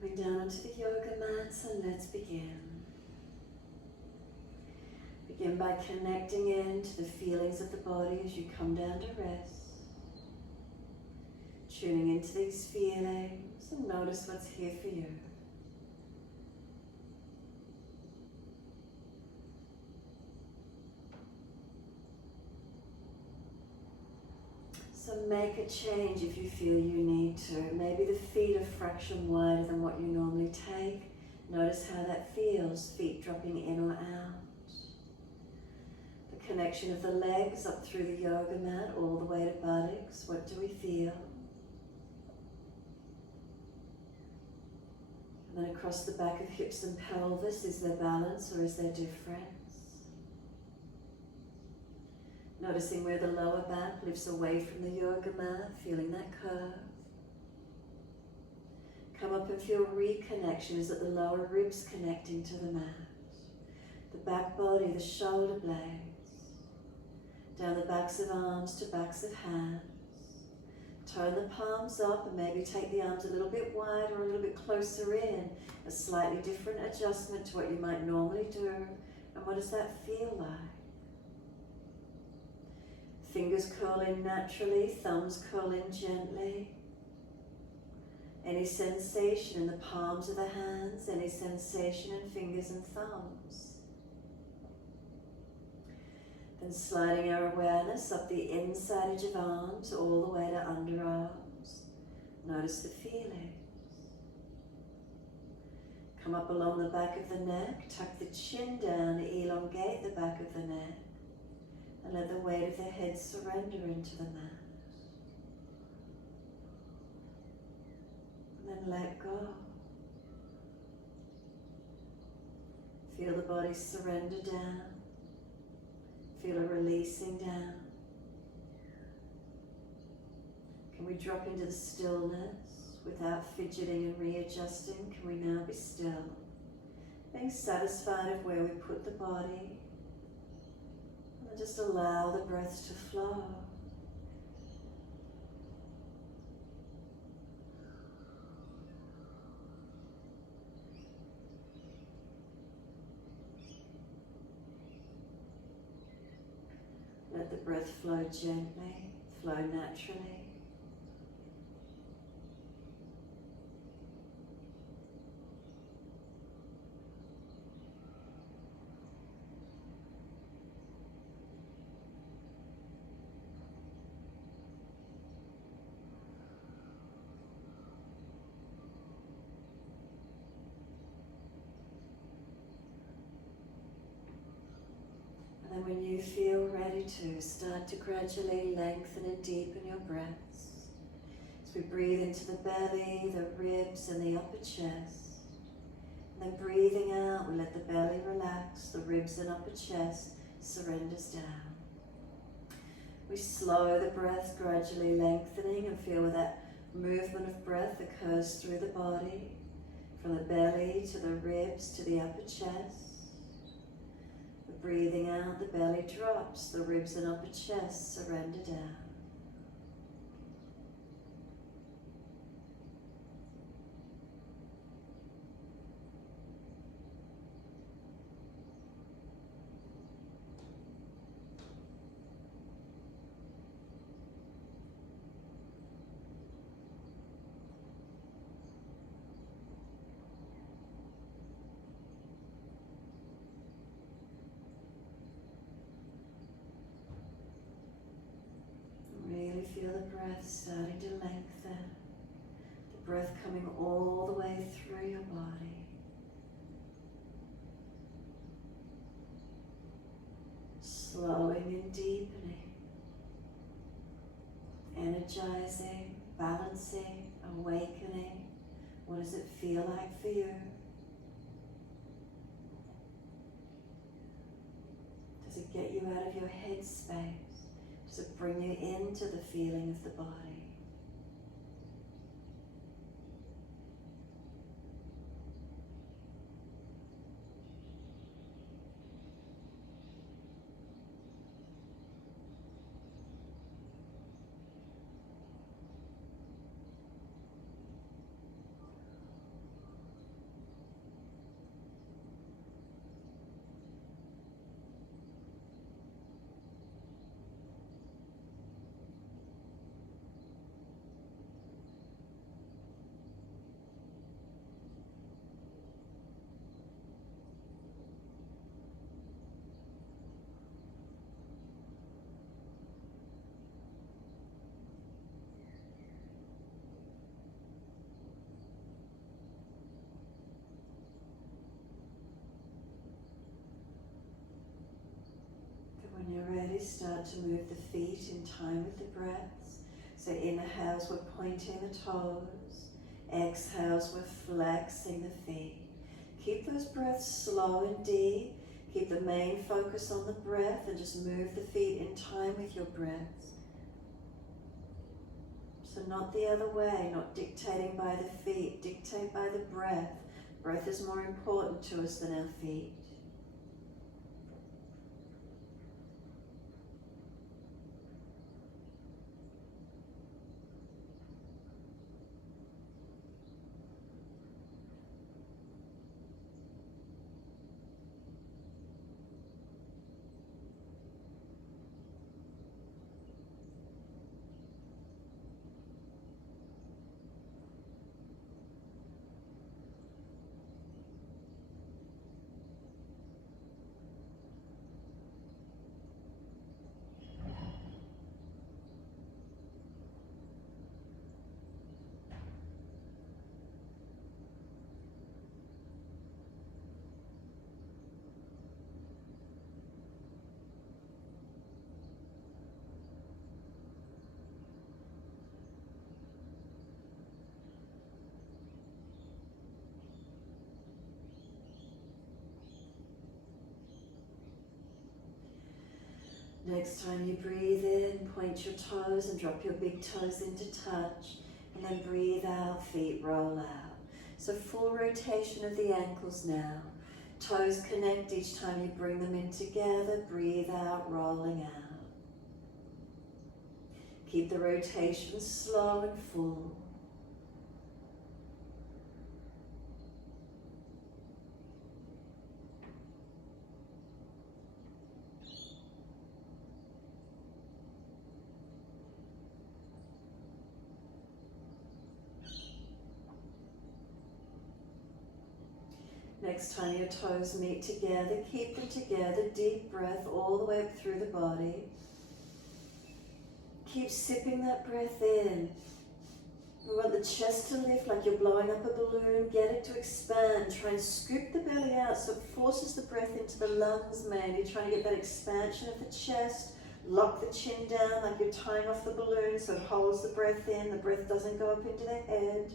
Coming down onto the yoga mats, and let's begin. Begin by connecting in to the feelings of the body as you come down to rest. Tuning into these feelings and notice what's here for you. So make a change if you feel you need to. Maybe the feet are a fraction wider than what you normally take. Notice how that feels, feet dropping in or out. The connection of the legs up through the yoga mat all the way to buttocks. What do we feel? And then across the back of hips and pelvis, is there balance or is there difference? Noticing where the lower back lifts away from the yoga mat, feeling that curve. Come up and feel reconnection. Is it the lower ribs connecting to the mat? The back body, the shoulder blades. Down the backs of arms to backs of hands. Turn the palms up and maybe take the arms a little bit wider or a little bit closer in. A slightly different adjustment to what you might normally do. And what does that feel like? Fingers curl in naturally, thumbs curl in gently. Any sensation in the palms of the hands, any sensation in fingers and thumbs. Then sliding our awareness up the inside edge of arms all the way to underarms. Notice the feelings. Come up along the back of the neck, tuck the chin down, elongate the back of the neck. And let the weight of the head surrender into the mat. And then let go. Feel the body surrender down. Feel a releasing down. Can we drop into the stillness without fidgeting and readjusting? Can we now be still? Being satisfied of where we put the body. Just allow the breath to flow. Let the breath flow gently, flow naturally. And when you feel ready to, start to gradually lengthen and deepen your breaths. As we breathe into the belly, the ribs and the upper chest. And then breathing out, we let the belly relax, the ribs and upper chest surrenders down. We slow the breath, gradually lengthening, and feel where that movement of breath occurs through the body, from the belly to the ribs to the upper chest. Breathing out, the belly drops, the ribs and upper chest surrender down. Really feel the breath starting to lengthen. The breath coming all the way through your body. Slowing and deepening. Energizing, balancing, awakening. What does it feel like for you? Does it get you out of your head space? Does it bring you into the feeling of the body? to move the feet in time with the breaths. So inhales, we're pointing the toes. Exhales, we're flexing the feet. Keep those breaths slow and deep. Keep the main focus on the breath and just move the feet in time with your breaths. So not the other way, not dictating by the feet, dictate by the breath. Breath is more important to us than our feet. Next time you breathe in, point your toes and drop your big toes into touch. And then breathe out, feet roll out. So full rotation of the ankles now. Toes connect each time you bring them in together. Breathe out, rolling out. Keep the rotation slow and full. Next time your toes meet together, keep them together. Deep breath all the way up through the body. Keep sipping that breath in. We want the chest to lift like you're blowing up a balloon. Get it to expand. Try and scoop the belly out so it forces the breath into the lungs mainly. Try and get that expansion of the chest. Lock the chin down like you're tying off the balloon so it holds the breath in. The breath doesn't go up into the head.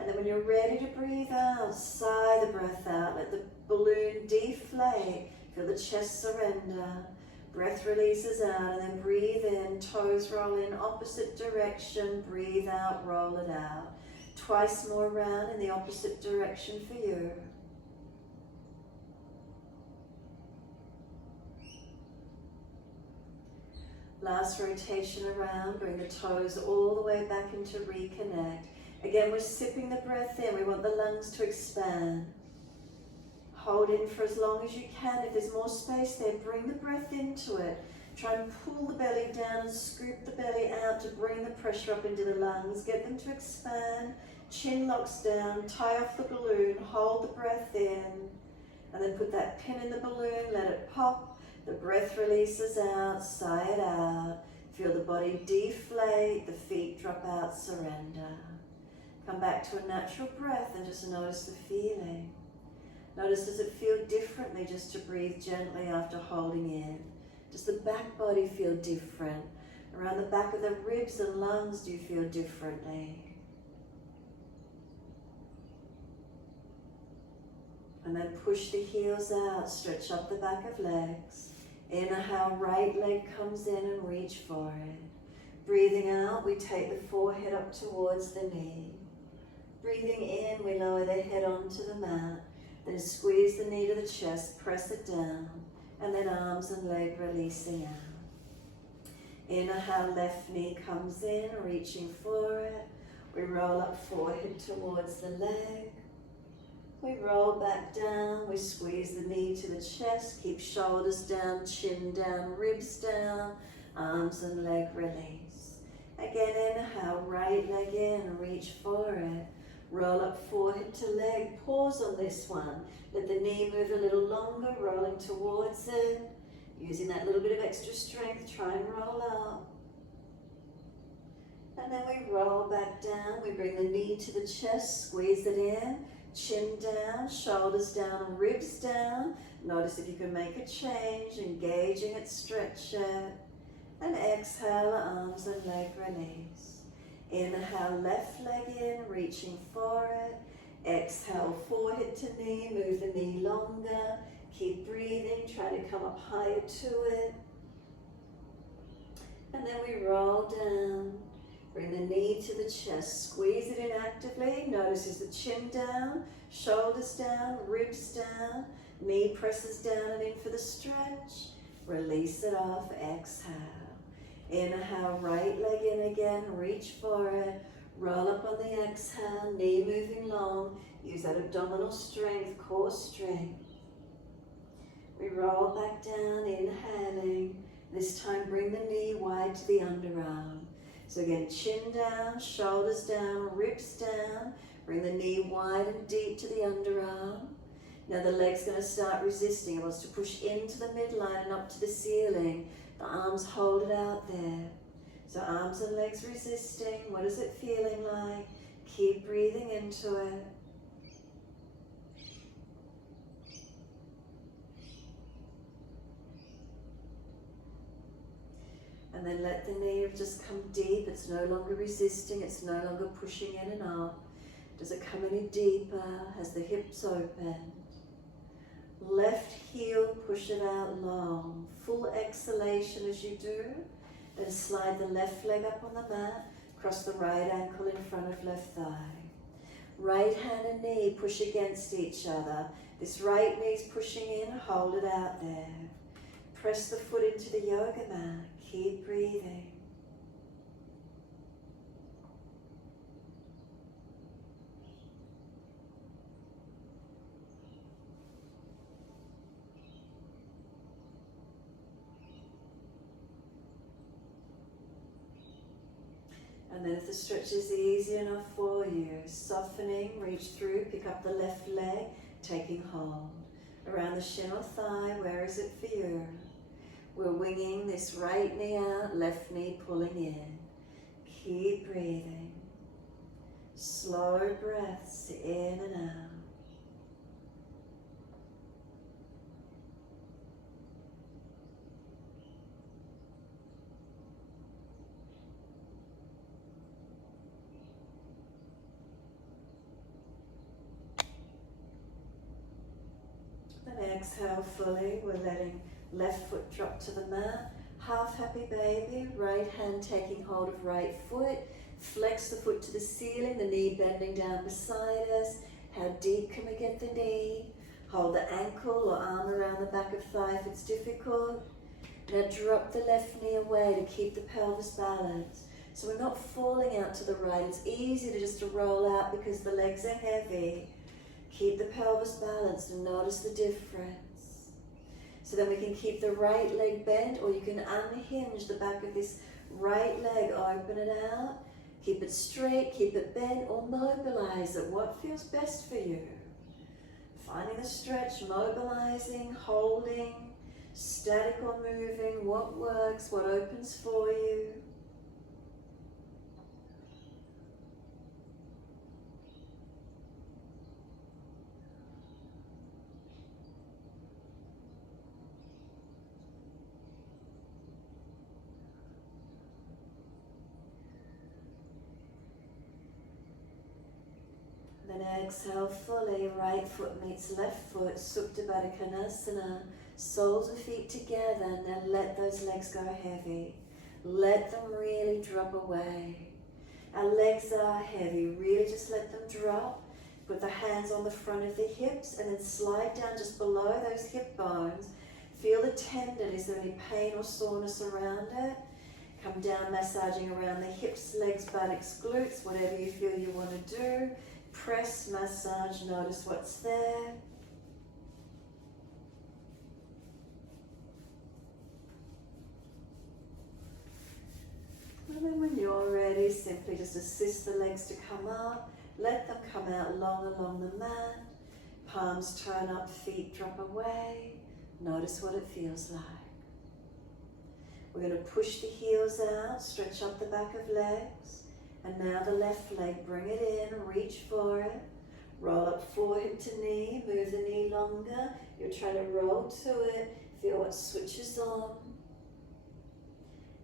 And then when you're ready to breathe out, sigh the breath out. Let the balloon deflate. Feel the chest surrender. Breath releases out, and then breathe in. Toes roll in opposite direction. Breathe out, roll it out. Twice more round in the opposite direction for you. Last rotation around. Bring the toes all the way back into reconnect. Again, we're sipping the breath in. We want the lungs to expand. Hold in for as long as you can. If there's more space there, bring the breath into it. Try and pull the belly down and scoop the belly out to bring the pressure up into the lungs. Get them to expand. Chin locks down. Tie off the balloon. Hold the breath in. And then put that pin in the balloon. Let it pop. The breath releases out. Sigh it out. Feel the body deflate. The feet drop out. Surrender. Come back to a natural breath and just notice the feeling. Notice, does it feel differently just to breathe gently after holding in? Does the back body feel different? Around the back of the ribs and lungs, do you feel differently? And then push the heels out, stretch up the back of legs. Inhale, right leg comes in and reach for it. Breathing out, we take the forehead up towards the knee. Breathing in, we lower the head onto the mat. Then squeeze the knee to the chest, press it down. And then arms and leg releasing out. Inhale, left knee comes in, reaching for it. We roll up forehead towards the leg. We roll back down, we squeeze the knee to the chest, keep shoulders down, chin down, ribs down, arms and leg release. Again, inhale, right leg in, reach for it. Roll up forehead to leg, pause on this one. Let the knee move a little longer, rolling towards it. Using that little bit of extra strength, try and roll up. And then we roll back down, we bring the knee to the chest, squeeze it in, chin down, shoulders down, ribs down. Notice if you can make a change, engaging it, stretch it. And exhale, arms and leg release. Inhale, left leg in, reaching for it. Exhale, forehead to knee, move the knee longer. Keep breathing, try to come up higher to it. And then we roll down. Bring the knee to the chest, squeeze it in actively. Notice is the chin down, shoulders down, ribs down. Knee presses down and in for the stretch. Release it off, exhale. Inhale, right leg in again, reach for it. Roll up on the exhale, knee moving long. Use that abdominal strength, core strength. We roll back down, inhaling. This time bring the knee wide to the underarm. So again, chin down, shoulders down, ribs down. Bring the knee wide and deep to the underarm. Now the leg's going to start resisting. It wants to push into the midline and up to the ceiling. The arms hold it out there. So arms and legs resisting. What is it feeling like? Keep breathing into it. And then let the knee just come deep. It's no longer resisting. It's no longer pushing in and up. Does it come any deeper? Has the hips opened? Left heel, push it out long. Full exhalation as you do. Then slide the left leg up on the mat. Cross the right ankle in front of left thigh. Right hand and knee push against each other. This right knee's pushing in. Hold it out there. Press the foot into the yoga mat. Keep breathing. And then if the stretch is easy enough for you, softening, reach through, pick up the left leg, taking hold. Around the shin or thigh, where is it for you? We're winging this right knee out, left knee pulling in. Keep breathing. Slow breaths in and out. Then exhale fully. We're letting left foot drop to the mat. Half happy baby. Right hand taking hold of right foot. Flex the foot to the ceiling. The knee bending down beside us. How deep can we get the knee? Hold the ankle or arm around the back of thigh if it's difficult. Now drop the left knee away to keep the pelvis balanced. So we're not falling out to the right. It's easy to just roll out because the legs are heavy. Keep the pelvis balanced and notice the difference. So then we can keep the right leg bent, or you can unhinge the back of this right leg, open it out. Keep it straight, keep it bent, or mobilize it. What feels best for you? Finding the stretch, mobilizing, holding, static or moving, what works, what opens for you. Then exhale fully, right foot meets left foot, Supta Baddha Konasana, soles of feet together. Now let those legs go heavy. Let them really drop away. Our legs are heavy, really just let them drop. Put the hands on the front of the hips and then slide down just below those hip bones. Feel the tendon, is there any pain or soreness around it? Come down, massaging around the hips, legs, buttocks, glutes, whatever you feel you want to do. Press, massage, notice what's there. And then when you're ready, simply just assist the legs to come up. Let them come out long along the mat. Palms turn up, feet drop away. Notice what it feels like. We're going to push the heels out, stretch up the back of legs. And now the left leg, bring it in, reach for it. Roll up forehead to knee, move the knee longer. You're trying to roll to it, feel what switches on.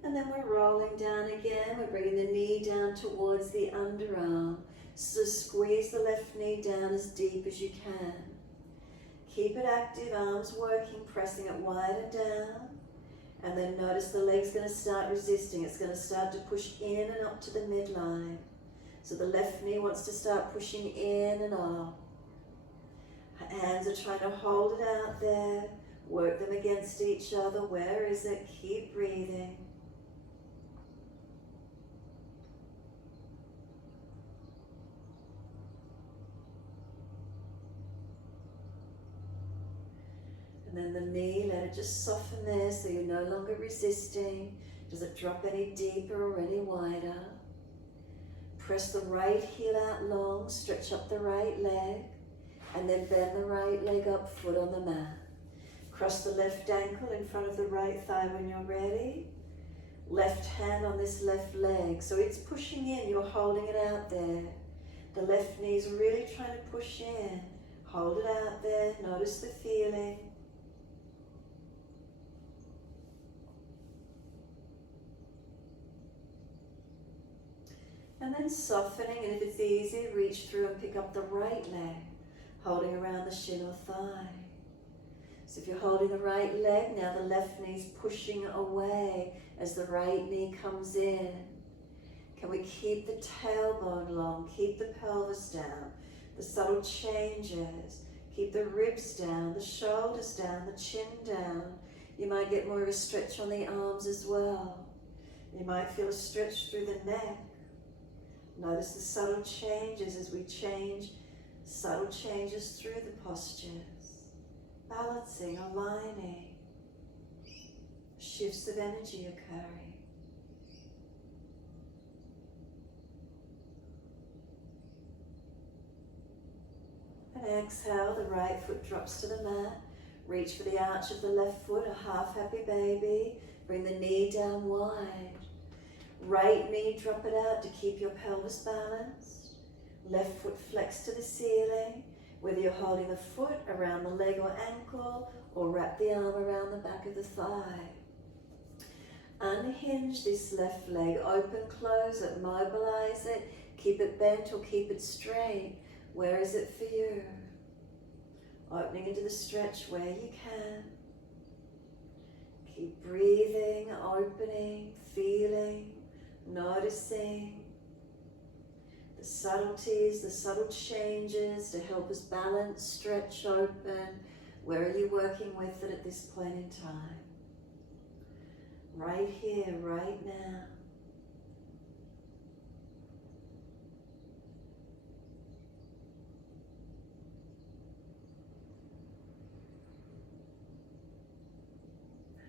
And then we're rolling down again. We're bringing the knee down towards the underarm. So squeeze the left knee down as deep as you can. Keep it active, arms working, pressing it wider down. And then notice the leg's going to start resisting. It's going to start to push in and up to the midline. So the left knee wants to start pushing in and up. Hands are trying to hold it out there. Work them against each other. Where is it? Keep breathing. And then the knee, let it just soften there so you're no longer resisting. Does it drop any deeper or any wider? Press the right heel out long, stretch up the right leg, and then bend the right leg up, foot on the mat. Cross the left ankle in front of the right thigh when you're ready. Left hand on this left leg. So it's pushing in, you're holding it out there. The left knee's really trying to push in. Hold it out there, notice the feeling. And then softening, and if it's easy, reach through and pick up the right leg, holding around the shin or thigh. So if you're holding the right leg, now the left knee's pushing away as the right knee comes in. Can we keep the tailbone long, keep the pelvis down, the subtle changes, keep the ribs down, the shoulders down, the chin down. You might get more of a stretch on the arms as well. You might feel a stretch through the neck. Notice the subtle changes as we change, subtle changes through the postures. Balancing, aligning, shifts of energy occurring. And exhale, the right foot drops to the mat. Reach for the arch of the left foot, a half happy baby. Bring the knee down wide. Right knee, drop it out to keep your pelvis balanced. Left foot flex to the ceiling. Whether you're holding the foot around the leg or ankle, or wrap the arm around the back of the thigh. Unhinge this left leg, open, close it, mobilize it, keep it bent or keep it straight. Where is it for you? Opening into the stretch where you can. Keep breathing, opening, feeling, noticing the subtleties, the subtle changes to help us balance, stretch, open. Where are you working with it at this point in time? Right here, right now.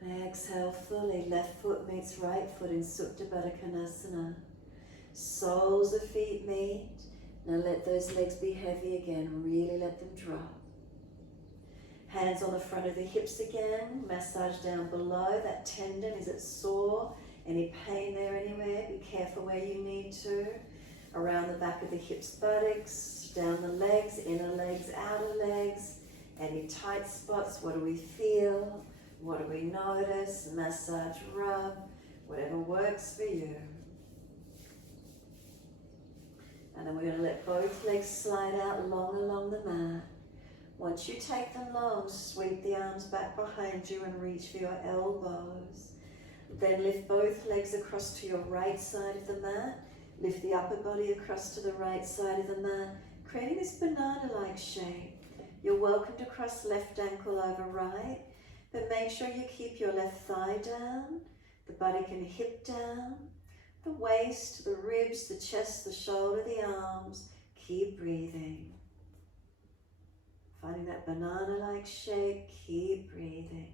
And exhale fully. Left foot meets right foot in Trichonasana. Soles of feet meet. Now let those legs be heavy again. Really let them drop. Hands on the front of the hips again. Massage down below. That tendon, is it sore? Any pain there anywhere? Be careful where you need to. Around the back of the hips, buttocks. Down the legs, inner legs, outer legs. Any tight spots? What do we feel? What do we notice? Massage, rub. Whatever works for you. And then we're going to let both legs slide out long along the mat. Once you take them long, sweep the arms back behind you and reach for your elbows. Then lift both legs across to your right side of the mat. Lift the upper body across to the right side of the mat, creating this banana-like shape. You're welcome to cross left ankle over right, but make sure you keep your left thigh down, the buttock and hip down, the waist, the ribs, the chest, the shoulder, the arms. Keep breathing. Finding that banana-like shape, keep breathing.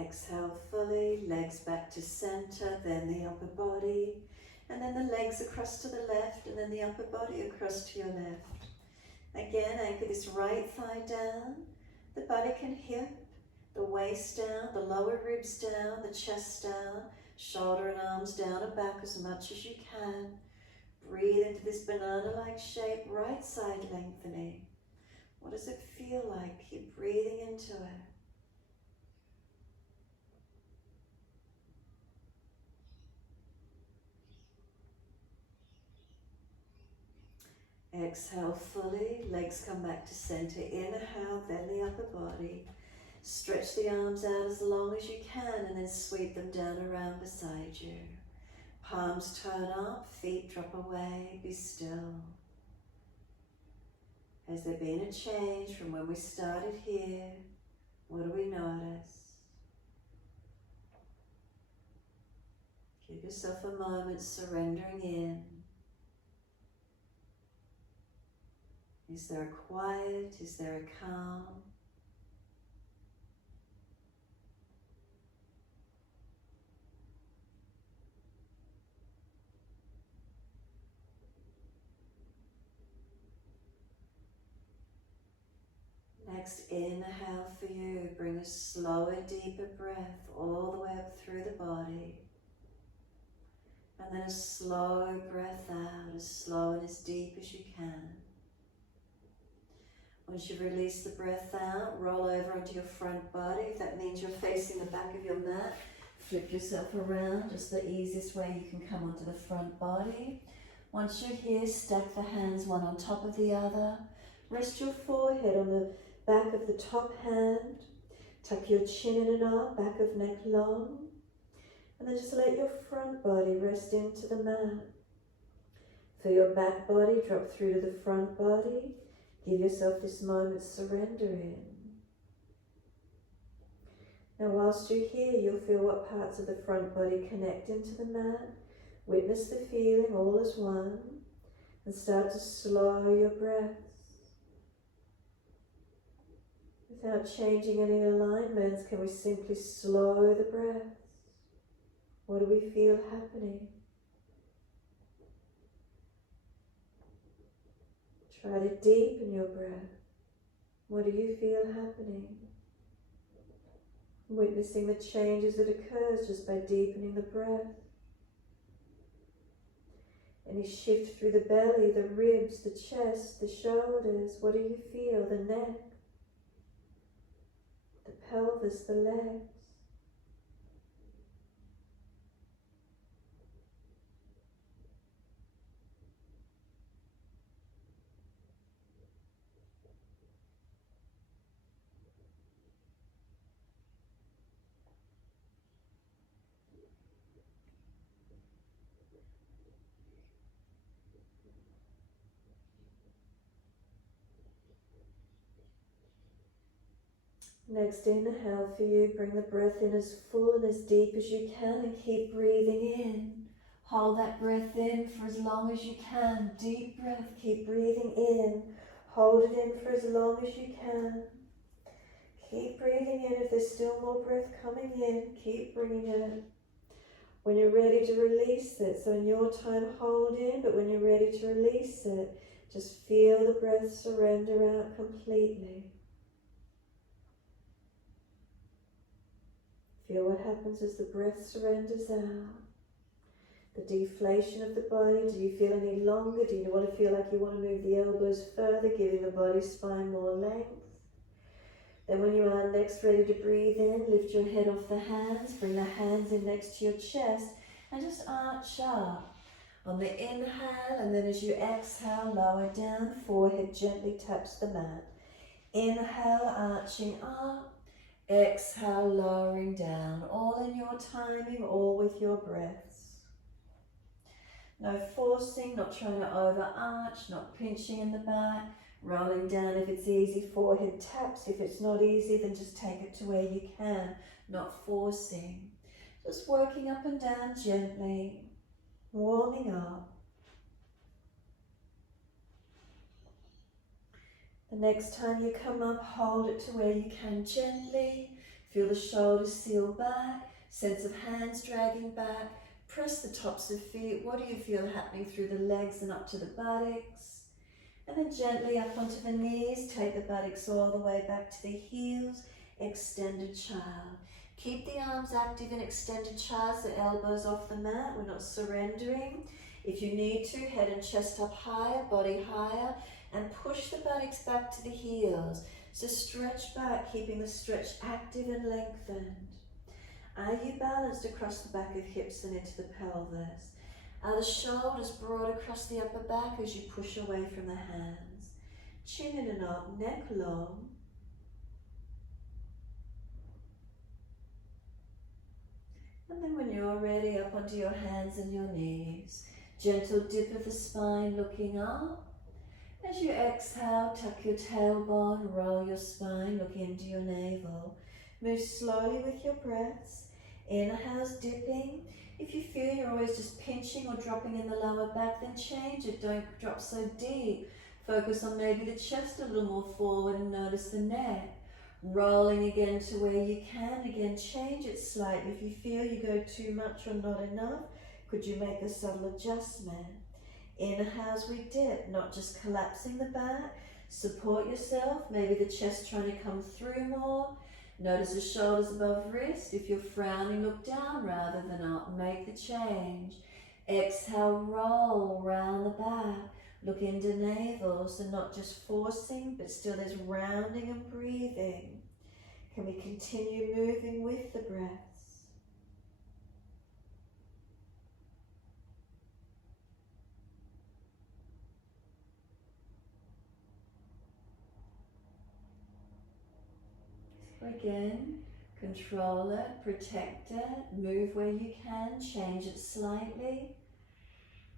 Exhale fully, legs back to center, then the upper body, and then the legs across to the left, and then the upper body across to your left. Again, anchor this right thigh down, the buttock and hip, the waist down, the lower ribs down, the chest down, shoulder and arms down and back as much as you can. Breathe into this banana-like shape, right side lengthening. What does it feel like? Keep breathing into it. Exhale fully, legs come back to center. Inhale, bend the upper body. Stretch the arms out as long as you can and then sweep them down around beside you. Palms turn up, feet drop away, be still. Has there been a change from when we started here? What do we notice? Give yourself a moment surrendering in. Is there a quiet? Is there a calm? Next inhale for you, bring a slower, deeper breath all the way up through the body. And then a slow breath out, as slow and as deep as you can. Once you've released the breath out, roll over onto your front body. If that means you're facing the back of your mat, flip yourself around, just the easiest way you can come onto the front body. Once you're here, stack the hands one on top of the other. Rest your forehead on the back of the top hand. Tuck your chin in and up, back of neck long. And then just let your front body rest into the mat. Feel your back body drop through to the front body. Give yourself this moment, surrender in. Now whilst you're here, you'll feel what parts of the front body connect into the mat. Witness the feeling all as one. And start to slow your breaths. Without changing any alignments, can we simply slow the breaths? What do we feel happening? Try to deepen your breath. What do you feel happening? Witnessing the changes that occurs just by deepening the breath. Any shift through the belly, the ribs, the chest, the shoulders. What do you feel? The neck, the pelvis, the legs. Next inhale for you, bring the breath in as full and as deep as you can and keep breathing in. Hold that breath in for as long as you can. Deep breath, keep breathing in. Hold it in for as long as you can. Keep breathing in. If there's still more breath coming in, keep bringing it. When you're ready to release it, so in your time hold in, but when you're ready to release it, just feel the breath surrender out completely. Feel what happens as the breath surrenders out. The deflation of the body. Do you feel any longer? Do you want to feel like you want to move the elbows further, giving the body spine more length? Then when you are next ready to breathe in, lift your head off the hands, bring the hands in next to your chest, and just arch up. On the inhale, and then as you exhale, lower down, forehead gently taps the mat. Inhale, arching up. Exhale, lowering down, all in your timing, all with your breaths. No forcing, not trying to overarch, not pinching in the back, rolling down if it's easy, forehead taps. If it's not easy, then just take it to where you can, not forcing. Just working up and down gently, warming up. The next time you come up, hold it to where you can gently. Feel the shoulders seal back, sense of hands dragging back. Press the tops of feet. What do you feel happening through the legs and up to the buttocks? And then gently up onto the knees. Take the buttocks all the way back to the heels. Extended child. Keep the arms active in extended child, the elbows off the mat. We're not surrendering. If you need to, head and chest up higher, body higher, and push the buttocks back to the heels. So stretch back, keeping the stretch active and lengthened. Are you balanced across the back of hips and into the pelvis? Are the shoulders broad across the upper back as you push away from the hands? Chin in and up, neck long. And then when you're ready, up onto your hands and your knees. Gentle dip of the spine looking up. As you exhale, tuck your tailbone, roll your spine, look into your navel. Move slowly with your breaths. Inhales, dipping. If you feel you're always just pinching or dropping in the lower back, then change it. Don't drop so deep. Focus on maybe the chest a little more forward and notice the neck. Rolling again to where you can. Again, change it slightly. If you feel you go too much or not enough, could you make a subtle adjustment? Inhales, we dip, not just collapsing the back. Support yourself, maybe the chest trying to come through more. Notice the shoulders above wrist. If you're frowning, look down rather than up. Make the change. Exhale, roll round the back. Look into navel, so not just forcing, but still there's rounding and breathing. Can we continue moving with the breaths? So again, control it, protect it, move where you can, change it slightly.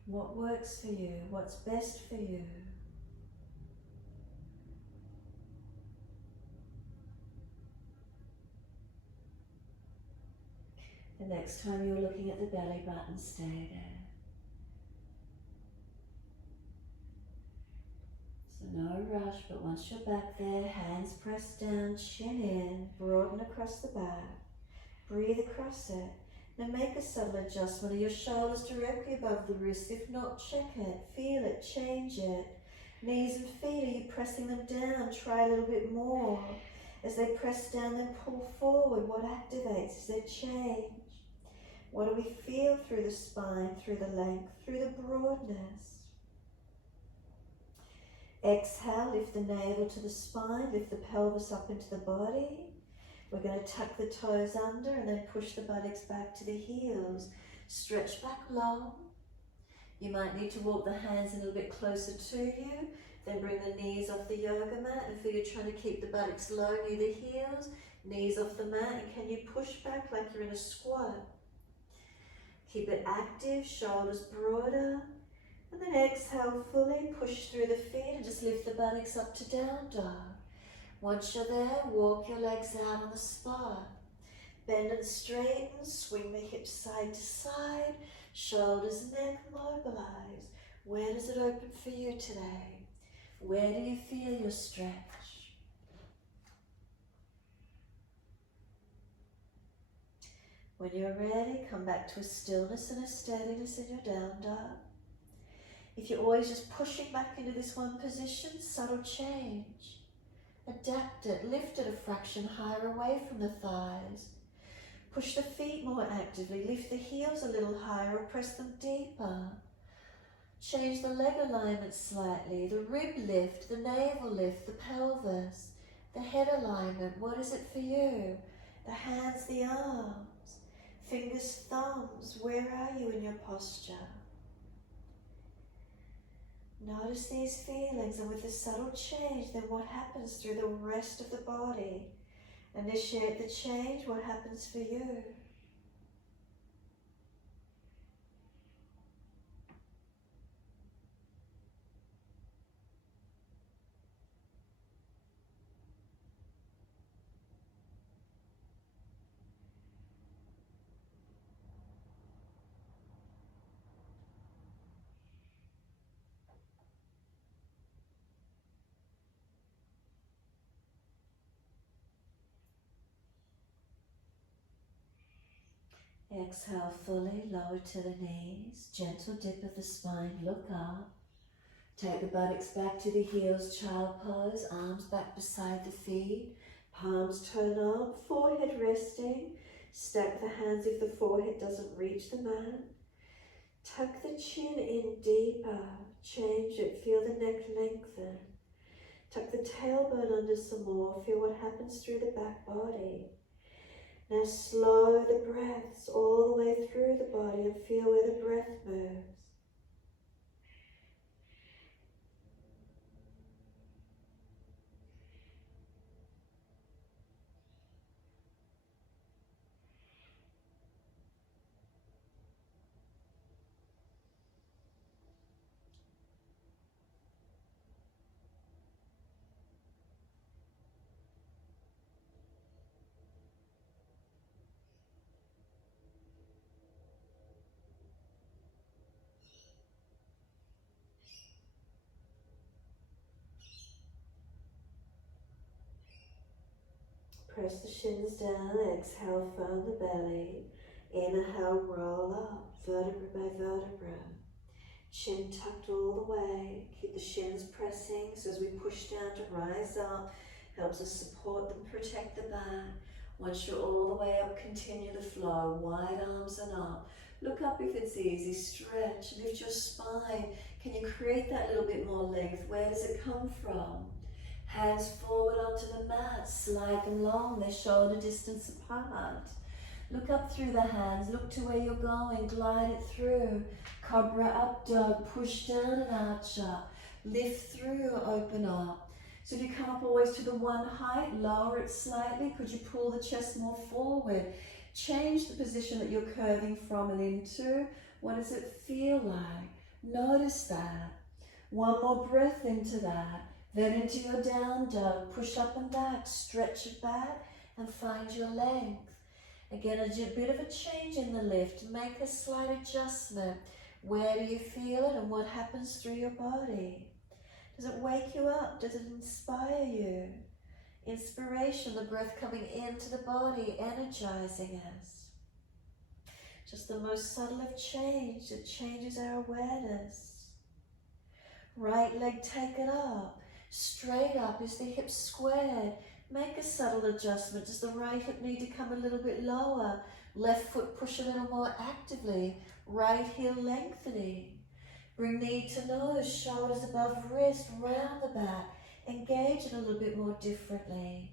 What works for you? What's best for you? The next time you're looking at the belly button, stay there. So no rush, but once you're back there, hands pressed down, chin in, broaden across the back. Breathe across it. Now make a subtle adjustment. Are your shoulders directly above the wrists? If not, check it, feel it, change it. Knees and feet, are you pressing them down? Try a little bit more. As they press down, then pull forward. What activates? Is there change? What do we feel through the spine, through the length, through the broadness? Exhale, lift the navel to the spine, lift the pelvis up into the body. We're going to tuck the toes under and then push the buttocks back to the heels. Stretch back long. You might need to walk the hands a little bit closer to you. Then bring the knees off the yoga mat and feel you're trying to keep the buttocks low near the heels. Knees off the mat, and can you push back like you're in a squat? Keep it active, shoulders broader. And then exhale fully, push through the feet and just lift the buttocks up to down dog. Once you're there, walk your legs out on the spot. Bend and straighten, swing the hips side to side, shoulders, neck mobilize. Where does it open for you today? Where do you feel your stretch? When you're ready, come back to a stillness and a steadiness in your down dog. If you're always just pushing back into this one position, subtle change. Adapt it, lift it a fraction higher away from the thighs. Push the feet more actively, lift the heels a little higher or press them deeper. Change the leg alignment slightly, the rib lift, the navel lift, the pelvis, the head alignment. What is it for you? The hands, the arms, fingers, thumbs. Where are you in your posture? Notice these feelings, and with a subtle change, then what happens through the rest of the body? Initiate the change, what happens for you? Exhale fully, lower to the knees, gentle dip of the spine, look up. Take the buttocks back to the heels, child pose, arms back beside the feet, palms turn up, forehead resting. Stack the hands if the forehead doesn't reach the mat. Tuck the chin in deeper. Change it. Feel the neck lengthen. Tuck the tailbone under some more. Feel what happens through the back body. Now slow the breaths all the way through the body and feel where the breath moves. Press the shins down, exhale, firm the belly. Inhale, roll up, vertebra by vertebra. Chin tucked all the way. Keep the shins pressing, so as we push down to rise up, helps us support and protect the back. Once you're all the way up, continue the flow. Wide arms and up. Look up if it's easy. Stretch, lift your spine. Can you create that little bit more length? Where does it come from? Hands forward onto the mat, slide them long, they're shoulder distance apart. Look up through the hands, look to where you're going, glide it through. Cobra up dog, push down and arch up. Lift through, open up. So if you come up always to the one height, lower it slightly. Could you pull the chest more forward? Change the position that you're curving from and into. What does it feel like? Notice that. One more breath into that. Then into your down dog, push up and back, stretch it back and find your length. Again, a bit of a change in the lift, make a slight adjustment. Where do you feel it and what happens through your body? Does it wake you up? Does it inspire you? Inspiration, the breath coming into the body, energizing us. Just the most subtle of change, it changes our awareness. Right leg, take it up. Straight up, is the hip squared? Make a subtle adjustment. Does the right hip need to come a little bit lower? Left foot push a little more actively. Right heel lengthening. Bring knee to nose, shoulders above wrist, round the back. Engage it a little bit more differently.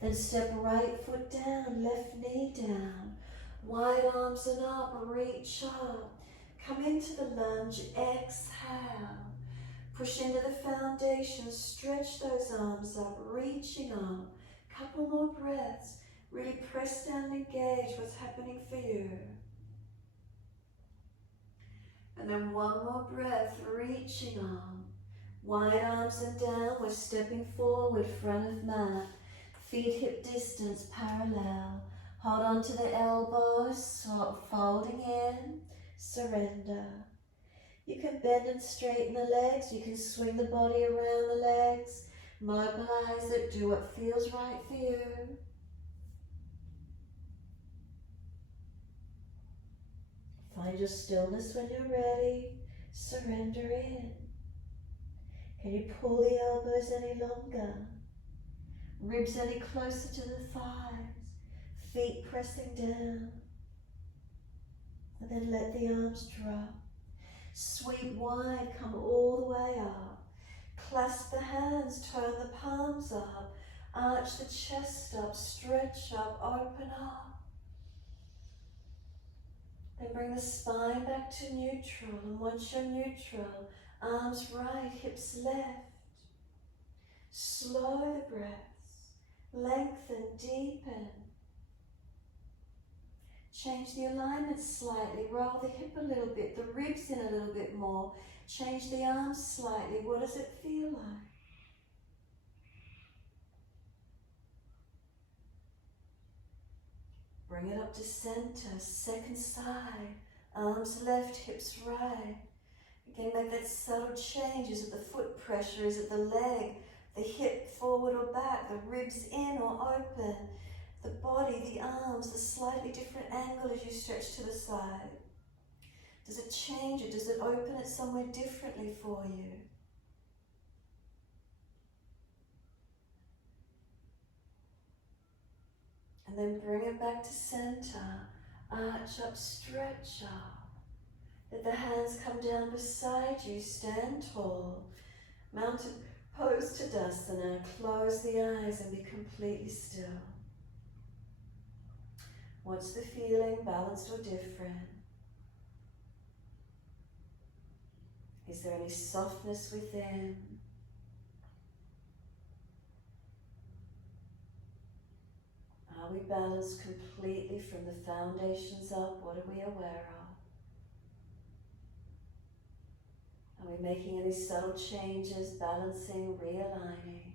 Then step right foot down, left knee down. Wide arms and up, reach up. Come into the lunge, exhale. Push into the foundation, stretch those arms up, reaching up. Couple more breaths. Really press down and engage what's happening for you. And then one more breath, reaching up. Wide arms and down, we're stepping forward, front of mat. Feet hip distance, parallel. Hold on to the elbows, folding in, surrender. You can bend and straighten the legs, you can swing the body around the legs, mobilize it, do what feels right for you. Find your stillness when you're ready, surrender in. Can you pull the elbows any longer? Ribs any closer to the thighs, feet pressing down. And then let the arms drop. Sweep wide, come all the way up. Clasp the hands, turn the palms up. Arch the chest up, stretch up, open up. Then bring the spine back to neutral. And once you're neutral, arms right, hips left. Slow the breaths. Lengthen, deepen. Change the alignment slightly, roll the hip a little bit, the ribs in a little bit more. Change the arms slightly. What does it feel like? Bring it up to center, second side. Arms left, hips right. Again, make that subtle change. Is it the foot pressure? Is it the leg? The hip forward or back? The ribs in or open? The body, the arms, the slightly different angle as you stretch to the side. Does it change it? Does it open it somewhere differently for you? And then bring it back to center. Arch up, stretch up. Let the hands come down beside you, stand tall. Mountain pose Tadasana, close the eyes and be completely still. What's the feeling, balanced or different? Is there any softness within? Are we balanced completely from the foundations up? What are we aware of? Are we making any subtle changes, balancing, realigning?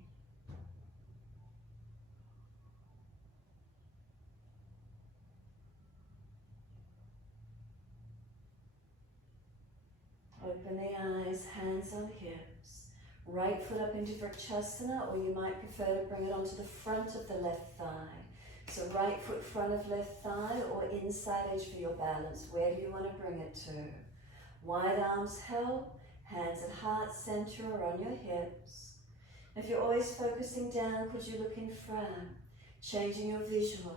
Open the eyes, hands on hips. Right foot up into Trichonasana, or you might prefer to bring it onto the front of the left thigh. So right foot front of left thigh or inside edge for your balance. Where do you want to bring it to? Wide arms help, hands at heart center or on your hips. If you're always focusing down, could you look in front? Changing your visual.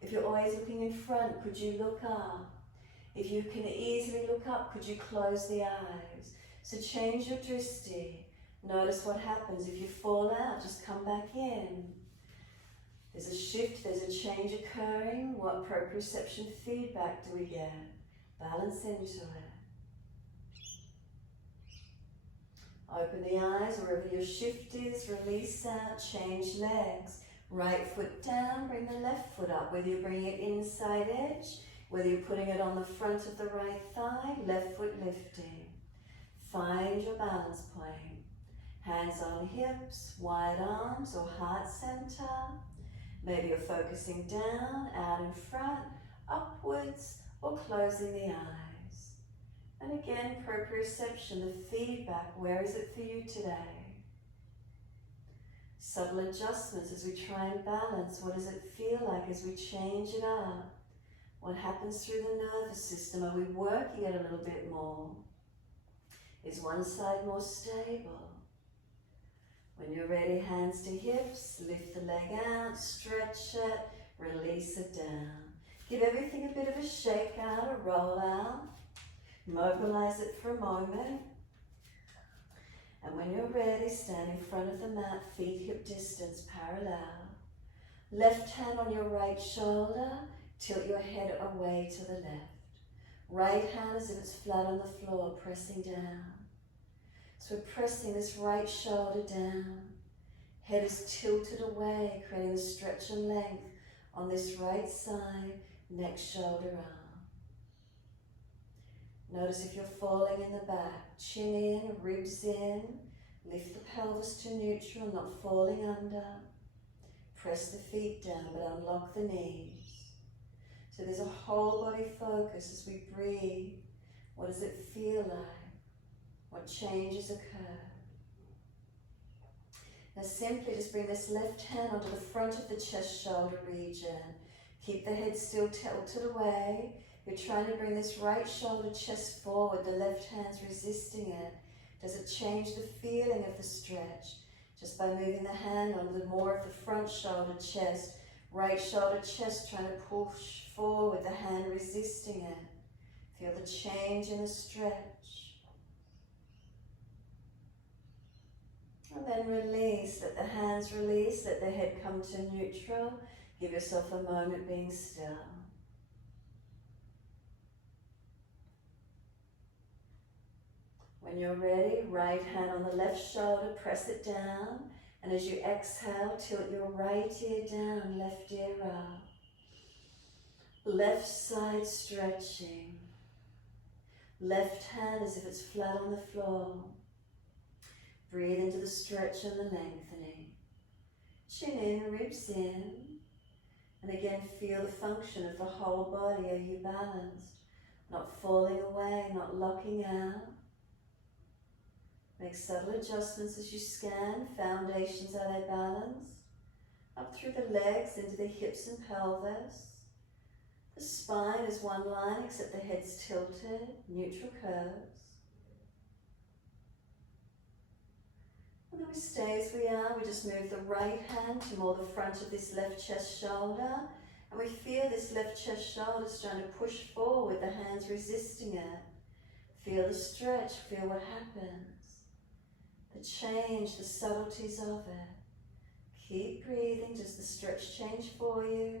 If you're always looking in front, could you look up? If you can easily look up, could you close the eyes? So change your drishti. Notice what happens. If you fall out, just come back in. There's a shift, there's a change occurring. What proprioception feedback do we get? Balance into it. Open the eyes, wherever your shift is, release out, change legs. Right foot down, bring the left foot up. Whether you're bringing it inside edge, whether you're putting it on the front of the right thigh, left foot lifting. Find your balance point. Hands on hips, wide arms or heart center. Maybe you're focusing down, out in front, upwards, or closing the eyes. And again, proprioception, the feedback, where is it for you today? Subtle adjustments as we try and balance. What does it feel like as we change it up? What happens through the nervous system? Are we working it a little bit more? Is one side more stable? When you're ready, hands to hips, lift the leg out, stretch it, release it down. Give everything a bit of a shake out, a roll out. Mobilize it for a moment. And when you're ready, stand in front of the mat, feet hip distance parallel. Left hand on your right shoulder, tilt your head away to the left. Right hand as if it's flat on the floor, pressing down. So we're pressing this right shoulder down. Head is tilted away, creating a stretch and length on this right side, next shoulder arm. Notice if you're falling in the back, chin in, ribs in, lift the pelvis to neutral, not falling under. Press the feet down, but unlock the knees. So there's a whole body focus as we breathe. What does it feel like? What changes occur? Now simply just bring this left hand onto the front of the chest shoulder region. Keep the head still tilted away. You're trying to bring this right shoulder chest forward. The left hand's resisting it. Does it change the feeling of the stretch? Just by moving the hand on the more of the front shoulder chest. Right shoulder chest trying to push forward, the hand resisting it. Feel the change in the stretch. And then release, let the hands release, let the head come to neutral. Give yourself a moment being still. When you're ready, right hand on the left shoulder, press it down. And as you exhale, tilt your right ear down, left ear up. Left side stretching. Left hand as if it's flat on the floor. Breathe into the stretch and the lengthening. Chin in, ribs in. And again, feel the function of the whole body. Are you balanced? Not falling away, not locking out. Make subtle adjustments as you scan. Foundations, are they balanced? Up through the legs, into the hips and pelvis. The spine is one line except the head's tilted, neutral curves. And then we stay as we are. We just move the right hand to more the front of this left chest shoulder. And we feel this left chest shoulder is trying to push forward, the hands resisting it. Feel the stretch, feel what happens. The change, the subtleties of it. Keep breathing, does the stretch change for you?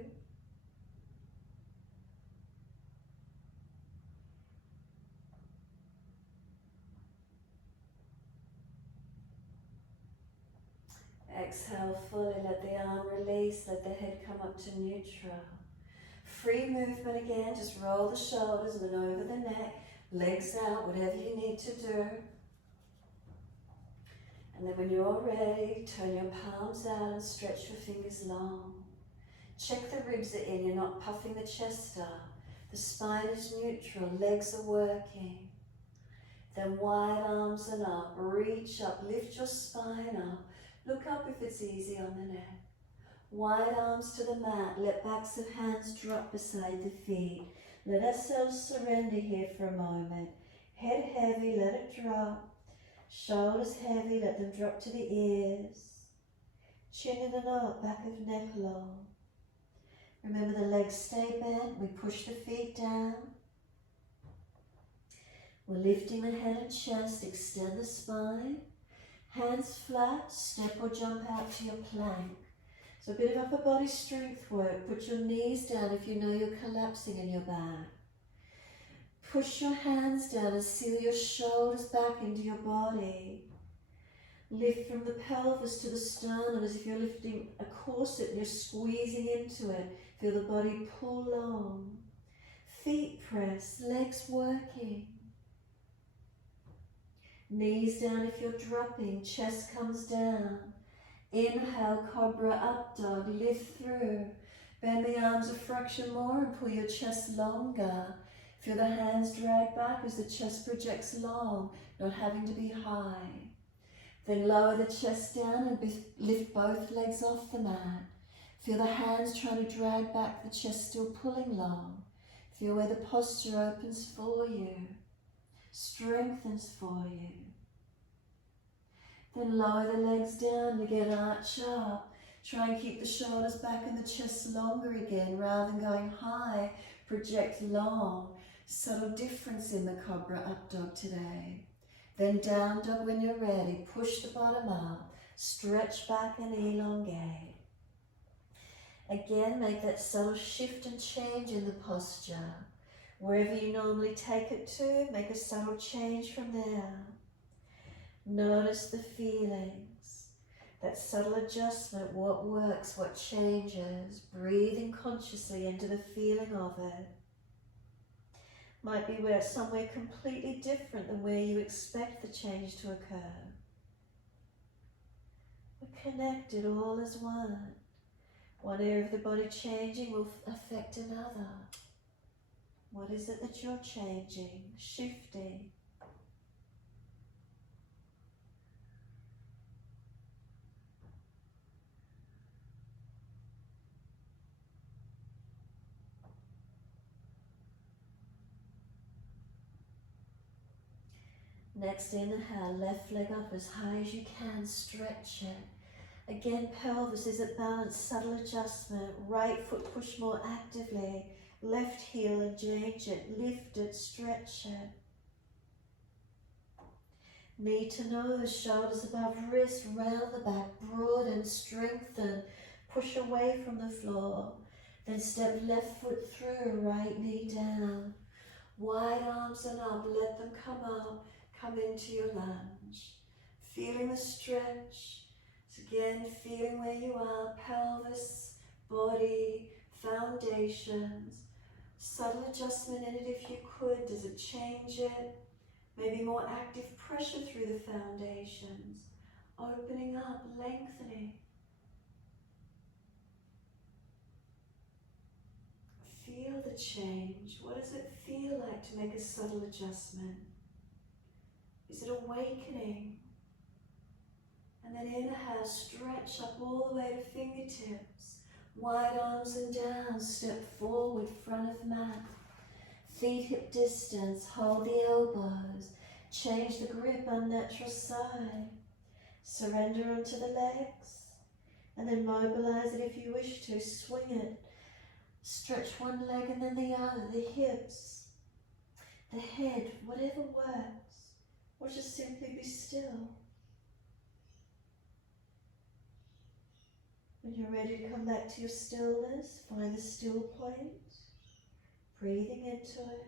Exhale fully, let the arm release, let the head come up to neutral. Free movement again, just roll the shoulders and then over the neck, legs out, whatever you need to do. And then when you're ready, turn your palms out and stretch your fingers long. Check the ribs are in, you're not puffing the chest up. The spine is neutral, legs are working. Then wide arms and up, reach up, lift your spine up. Look up if it's easy on the neck. Wide arms to the mat, let backs of hands drop beside the feet. Let ourselves surrender here for a moment. Head heavy, let it drop. Shoulders heavy, let them drop to the ears. Chin in and up, back of neck long. Remember the legs stay bent, we push the feet down. We're lifting the head and chest, extend the spine. Hands flat, step or jump out to your plank. So a bit of upper body strength work. Put your knees down if you know you're collapsing in your back. Push your hands down and seal your shoulders back into your body. Lift from the pelvis to the sternum as if you're lifting a corset and you're squeezing into it. Feel the body pull long. Feet press, legs working. Knees down if you're dropping, chest comes down. Inhale, cobra up dog, lift through. Bend the arms a fraction more and pull your chest longer. Feel the hands drag back as the chest projects long, not having to be high. Then lower the chest down and lift both legs off the mat. Feel the hands trying to drag back, the chest still pulling long. Feel where the posture opens for you, strengthens for you. Then lower the legs down, again arch up. Try and keep the shoulders back and the chest longer again, rather than going high, project long. Subtle difference in the cobra up dog today. Then down dog when you're ready, push the bottom up, stretch back and elongate. Again, make that subtle shift and change in the posture. Wherever you normally take it to, make a subtle change from there. Notice the feelings, that subtle adjustment, what works, what changes, breathing consciously into the feeling of it. Might be where it's somewhere completely different than where you expect the change to occur. We're connected all as one. One area of the body changing will affect another. What is it that you're changing, shifting? Next inhale, left leg up as high as you can, stretch it. Again, pelvis is at balance, subtle adjustment. Right foot push more actively. Left heel engage it, lift it, stretch it. Knee to nose, shoulders above wrist, round the back, broaden, strengthen. Push away from the floor. Then step left foot through, right knee down. Wide arms and up, let them come up. Come into your lunge, feeling the stretch. So again, feeling where you are, pelvis, body, foundations. Subtle adjustment in it if you could. Does it change it? Maybe more active pressure through the foundations. Opening up, lengthening. Feel the change. What does it feel like to make a subtle adjustment? Is it awakening? And then inhale, stretch up all the way to fingertips. Wide arms and down, step forward, front of mat. Feet hip distance, hold the elbows. Change the grip, unnatural side. Surrender onto the legs. And then mobilize it if you wish to, swing it. Stretch one leg and then the other, the hips. the head, whatever works, or just simply be still. When you're ready to come back to your stillness, find the still point, breathing into it.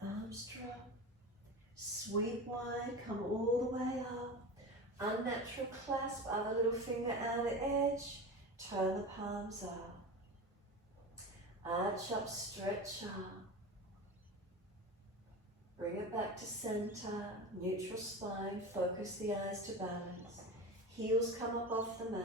Arms drop, sweep wide, come all the way up. Unnatural clasp, other little finger out the edge, turn the palms up. Arch up, stretch up. Bring it back to center, neutral spine, focus the eyes to balance. Heels come up off the mat.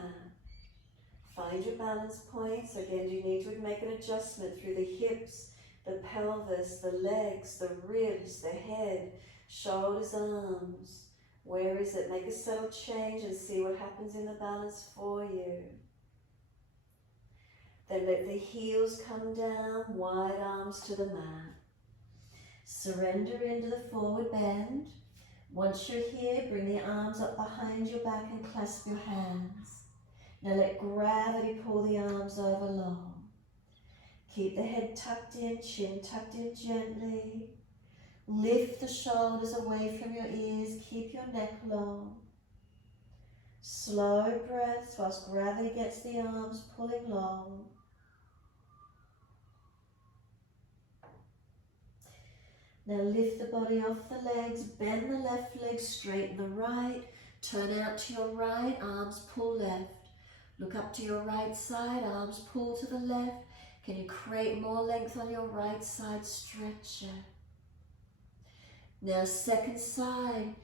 Find your balance points. Again, you need to make an adjustment through the hips, the pelvis, the legs, the ribs, the head, shoulders, arms. Where is it? Make a subtle change and see what happens in the balance for you. Then let the heels come down, wide arms to the mat. Surrender into the forward bend. Once you're here, bring the arms up behind your back and clasp your hands. Now let gravity pull the arms over long. Keep the head tucked in, chin tucked in gently. Lift the shoulders away from your ears, keep your neck long. Slow breaths whilst gravity gets the arms pulling long. Now lift the body off the legs, bend the left leg, straighten the right, turn out to your right, arms pull left. Look up to your right side, arms pull to the left. Can you create more length on your right side? Stretch it. Now second side,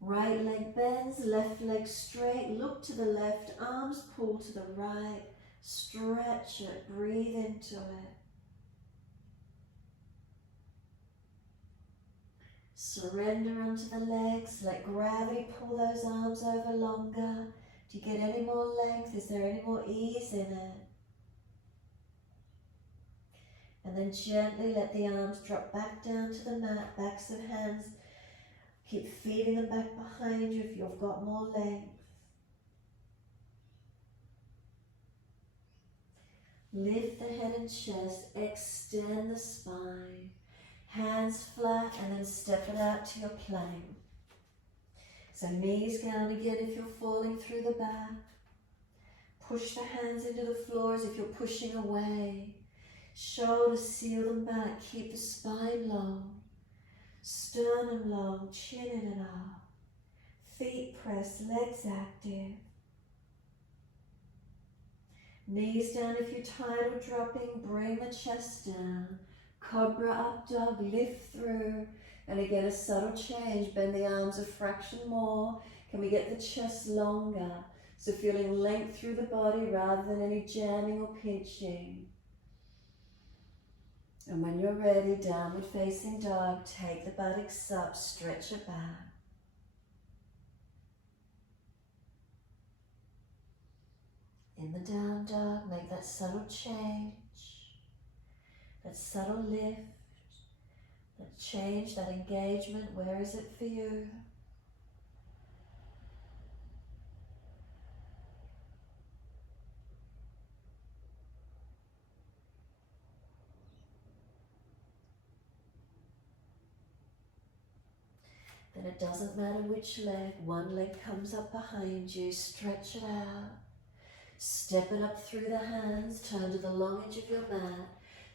right leg bends, left leg straight, look to the left, arms pull to the right, stretch it, breathe into it. Surrender onto the legs, let gravity pull those arms over longer. Do you get any more length? Is there any more ease in it? And then gently let the arms drop back down to the mat, backs of hands. Keep feeding them back behind you if you've got more length. Lift the head and chest, extend the spine. Hands flat and then step it out to your plank. So knees down again if you're falling through the back. Push the hands into the floor as if you're pushing away. Shoulders seal them back, keep the spine long. Sternum long, chin in and up. Feet press, legs active. Knees down if you're tired of dropping, bring the chest down. Cobra up dog, lift through. And again, a subtle change, bend the arms a fraction more. Can we get the chest longer? So feeling length through the body rather than any jamming or pinching. And when you're ready, downward facing dog, take the buttocks up, stretch it back. In the down dog, make that subtle change, that subtle lift, that change, that engagement. Where is it for you? Then it doesn't matter which leg, one leg comes up behind you, stretch it out. Step it up through the hands, turn to the long edge of your mat,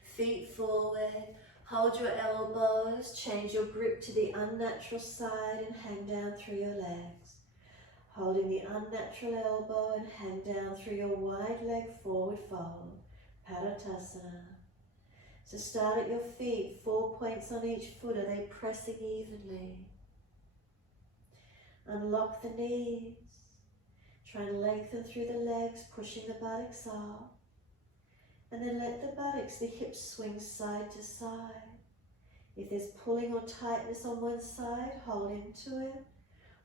feet forward, hold your elbows, change your grip to the unnatural side and hang down through your legs. Holding the unnatural elbow and hang down through your wide leg forward fold, Padottasana. So start at your feet, 4 points on each foot, are they pressing evenly? Unlock the knees. Try and lengthen through the legs, pushing the buttocks up. And then let the buttocks, the hips swing side to side. If there's pulling or tightness on one side, hold into it,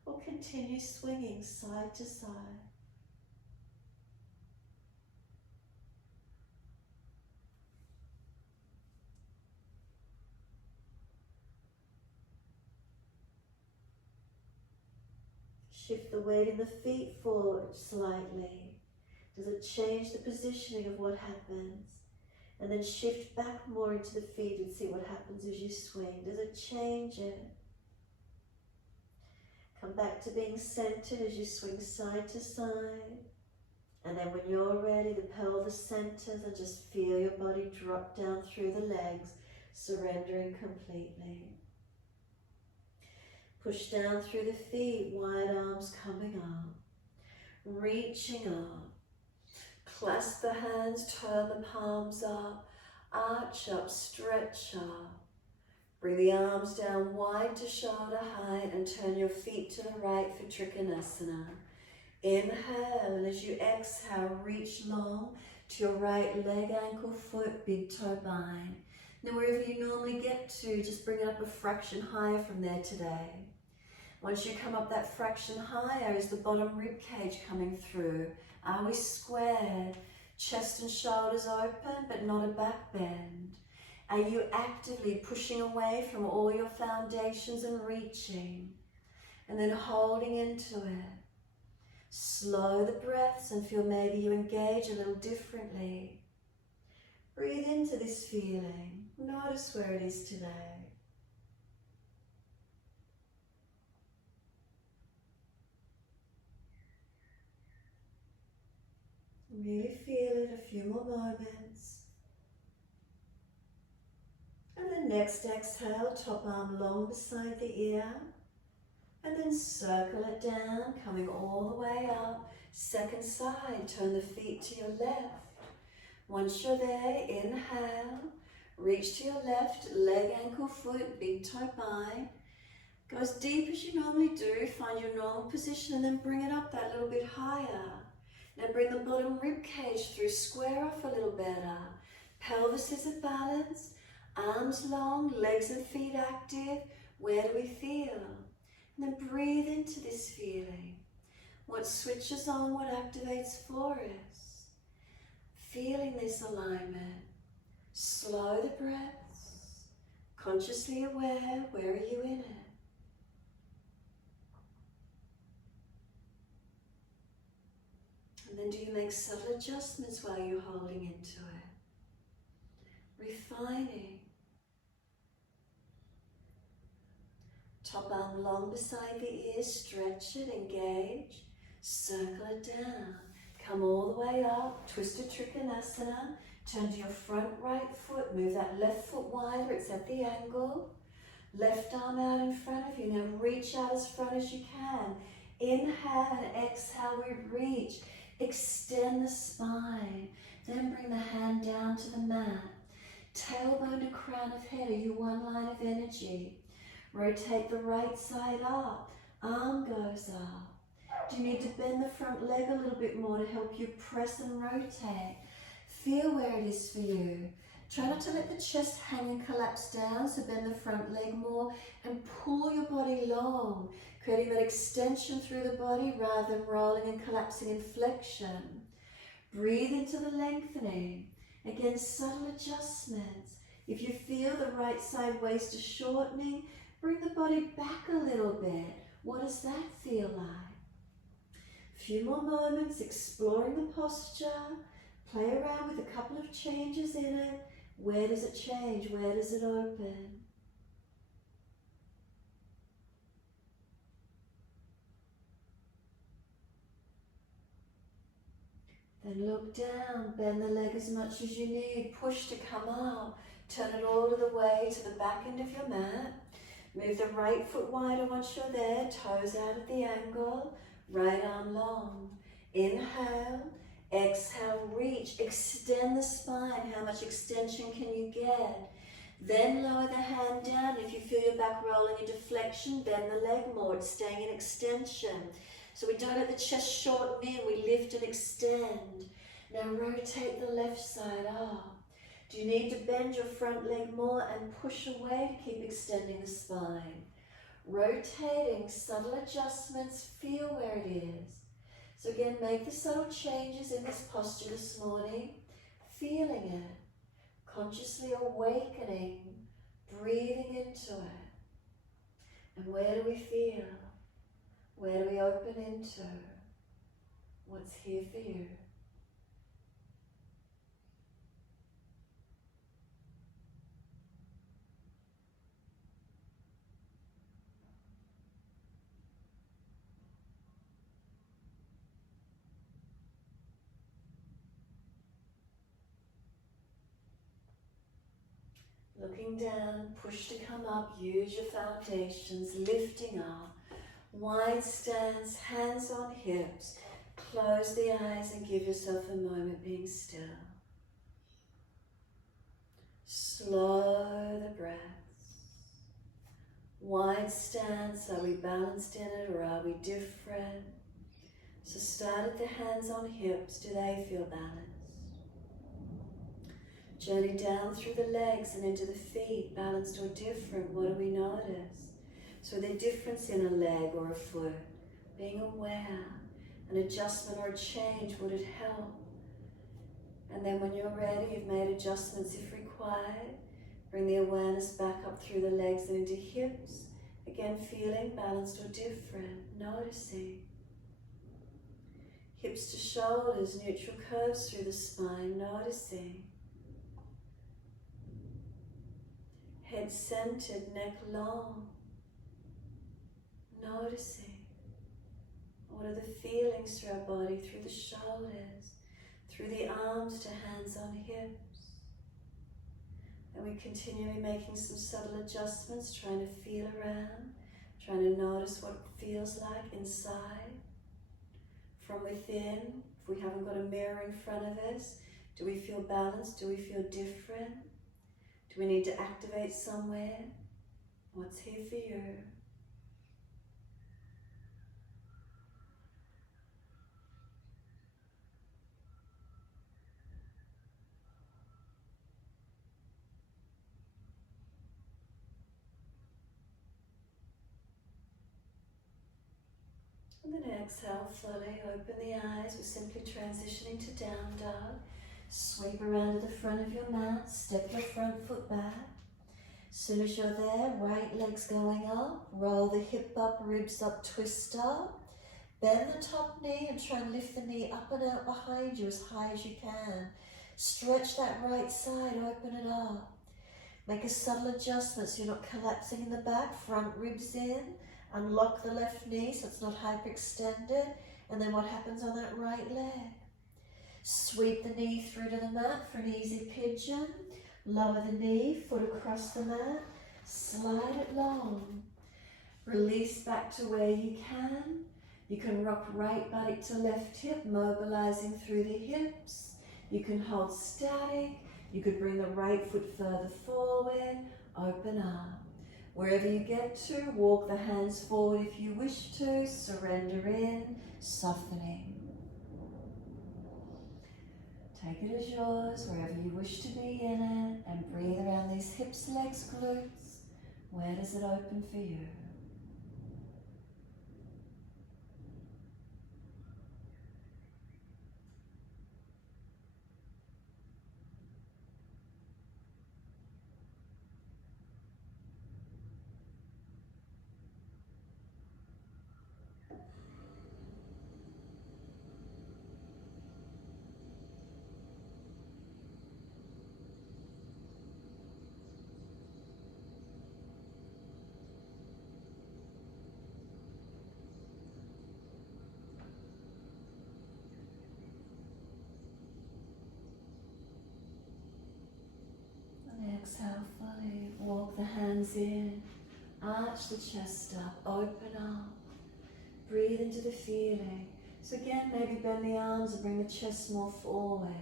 or continue swinging side to side. Shift the weight in the feet forward slightly. Does it change the positioning of what happens? And then shift back more into the feet and see what happens as you swing. Does it change it? Come back to being centered as you swing side to side. And then when you're ready, the pelvis centers and just feel your body drop down through the legs, surrendering completely. Push down through the feet, wide arms coming up, reaching up. Clasp the hands, turn the palms up, arch up, stretch up. Bring the arms down wide to shoulder height and turn your feet to the right for Trichonasana. Inhale, and as you exhale, reach long to your right leg, ankle, foot, big toe, bind. Now wherever you normally get to, just bring it up a fraction higher from there today. Once you come up that fraction higher, is the bottom rib cage coming through? Are we squared? Chest and shoulders open, but not a back bend. Are you actively pushing away from all your foundations and reaching? And then holding into it. Slow the breaths and feel maybe you engage a little differently. Breathe into this feeling. Notice where it is today. Really feel it, a few more moments. And then next exhale, top arm long beside the ear. And then circle it down, coming all the way up. Second side, turn the feet to your left. Once you're there, inhale. Reach to your left, leg, ankle, foot, big toe, bind. Go as deep as you normally do, find your normal position and then bring it up that little bit higher. Now bring the bottom rib cage through, square off a little better. Pelvis is at balance, arms long, legs and feet active. Where do we feel? And then breathe into this feeling. What switches on, what activates for us? Feeling this alignment. Slow the breaths, consciously aware, where are you in it? And then do you make subtle adjustments while you're holding into it? Refining. Top arm long beside the ear, stretch it, engage, circle it down. Come all the way up, twisted Trichonasana, turn to your front right foot, move that left foot wider, it's at the angle. Left arm out in front of you, now reach out as front as you can. Inhale and exhale, we reach. Extend the spine, then bring the hand down to the mat. Tailbone to crown of head, are you one line of energy? Rotate the right side up, arm goes up. Do you need to bend the front leg a little bit more to help you press and rotate? Feel where it is for you. Try not to let the chest hang and collapse down, so bend the front leg more and pull your body long, creating that extension through the body rather than rolling and collapsing in flexion. Breathe into the lengthening. Again, subtle adjustments. If you feel the right side waist is shortening, bring the body back a little bit. What does that feel like? A few more moments exploring the posture. Play around with a couple of changes in it. Where does it change? Where does it open? Then look down, bend the leg as much as you need, push to come up, turn it all the way to the back end of your mat. Move the right foot wider once you're there, toes out at the angle, right arm long. Inhale, exhale, reach, extend the spine. How much extension can you get? Then lower the hand down. If you feel your back rolling into flexion, bend the leg more, it's staying in extension. So we don't let the chest shorten in, we lift and extend. Now rotate the left side up. Do you need to bend your front leg more and push away to keep extending the spine? Rotating, subtle adjustments, feel where it is. So again, make the subtle changes in this posture this morning, feeling it, consciously awakening, breathing into it. And where do we feel? Where do we open into? What's here for you? Looking down, push to come up, use your foundations, lifting up. Wide stance, hands on hips. Close the eyes and give yourself a moment being still. Slow the breaths. Wide stance, are we balanced in it or are we different? So start at the hands on hips, do they feel balanced? Journey down through the legs and into the feet, balanced or different, what do we notice? So the difference in a leg or a foot, being aware, an adjustment or a change, would it help? And then when you're ready, you've made adjustments if required, bring the awareness back up through the legs and into hips, again feeling balanced or different, noticing. Hips to shoulders, neutral curves through the spine, noticing. Head centered, neck long, noticing. What are the feelings through our body, through the shoulders, through the arms to hands on hips. And we continually making some subtle adjustments, trying to feel around, trying to notice what it feels like inside. From within, if we haven't got a mirror in front of us, do we feel balanced? Do we feel different? Do we need to activate somewhere? What's here for you? And then exhale fully, open the eyes. We're simply transitioning to down dog. Sweep around to the front of your mat, step your front foot back. As soon as you're there, right leg's going up, roll the hip up, ribs up, twist up. Bend the top knee and try and lift the knee up and out behind you as high as you can. Stretch that right side, open it up. Make a subtle adjustment so you're not collapsing in the back, front ribs in. Unlock the left knee so it's not hyperextended. And then what happens on that right leg? Sweep the knee through to the mat for an easy pigeon. Lower the knee, foot across the mat. Slide it long. Release back to where you can. You can rock right buttock to left hip, mobilizing through the hips. You can hold static. You could bring the right foot further forward. Open up. Wherever you get to, walk the hands forward if you wish to. Surrender in, softening. Take it as yours, wherever you wish to be in it, and breathe around these hips, legs, glutes. Where does it open for you? Exhale fully, walk the hands in, arch the chest up, open up, breathe into the feeling. So again, maybe bend the arms and bring the chest more forward.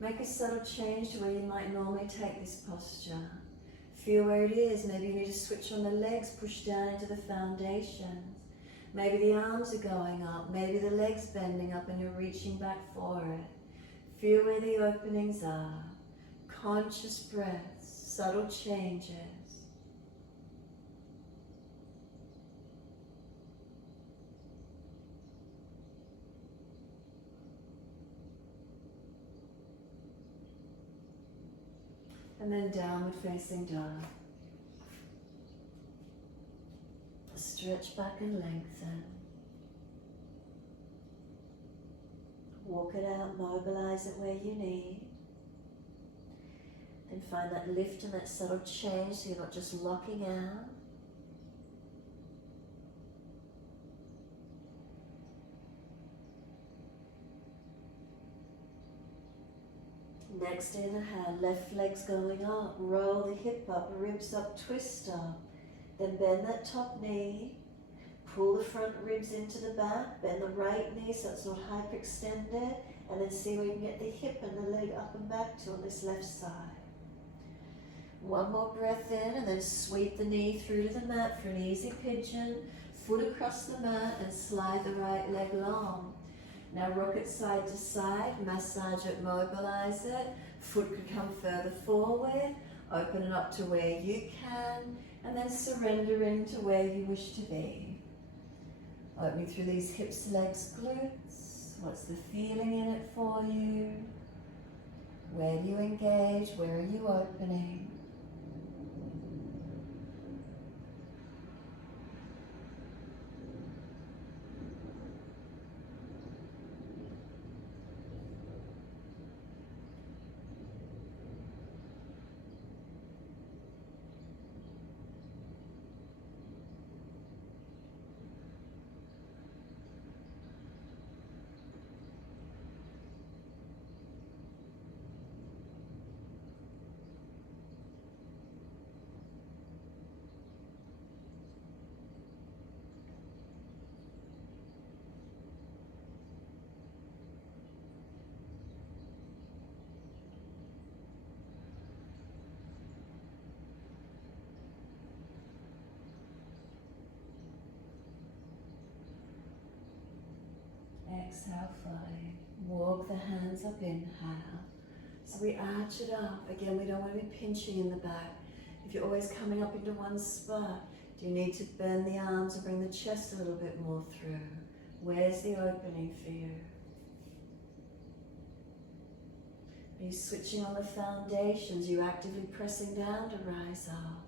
Make a subtle change to where you might normally take this posture. Feel where it is. Maybe you need to switch on the legs, push down into the foundations. Maybe the arms are going up, maybe the legs bending up and you're reaching back for it. Feel where the openings are. Conscious breaths, subtle changes. And then downward facing dog. Stretch back and lengthen. Walk it out, mobilize it where you need. And find that lift and that subtle change so you're not just locking out. Next inhale, left leg's going up, roll the hip up, ribs up, twist up. Then bend that top knee, pull the front ribs into the back, bend the right knee so it's not hyperextended, and then see where you can get the hip and the leg up and back to on this left side. One more breath in and then sweep the knee through to the mat for an easy pigeon, foot across the mat and slide the right leg long. Now rock it side to side, massage it, mobilize it. Foot could come further forward, open it up to where you can, and then surrender into where you wish to be. Opening through these hips, legs, glutes. What's the feeling in it for you? Where do you engage? Where are you opening? Exhale fully. Walk the hands up, inhale. So we arch it up. Again, we don't want to be pinching in the back. If you're always coming up into one spot, do you need to bend the arms and bring the chest a little bit more through? Where's the opening for you? Are you switching on the foundations? Are you actively pressing down to rise up?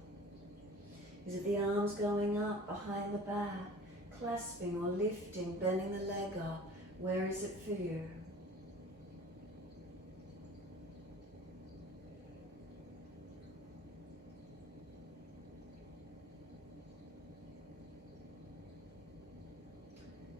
Is it the arms going up behind the back, clasping or lifting, bending the leg up? Where is it for you?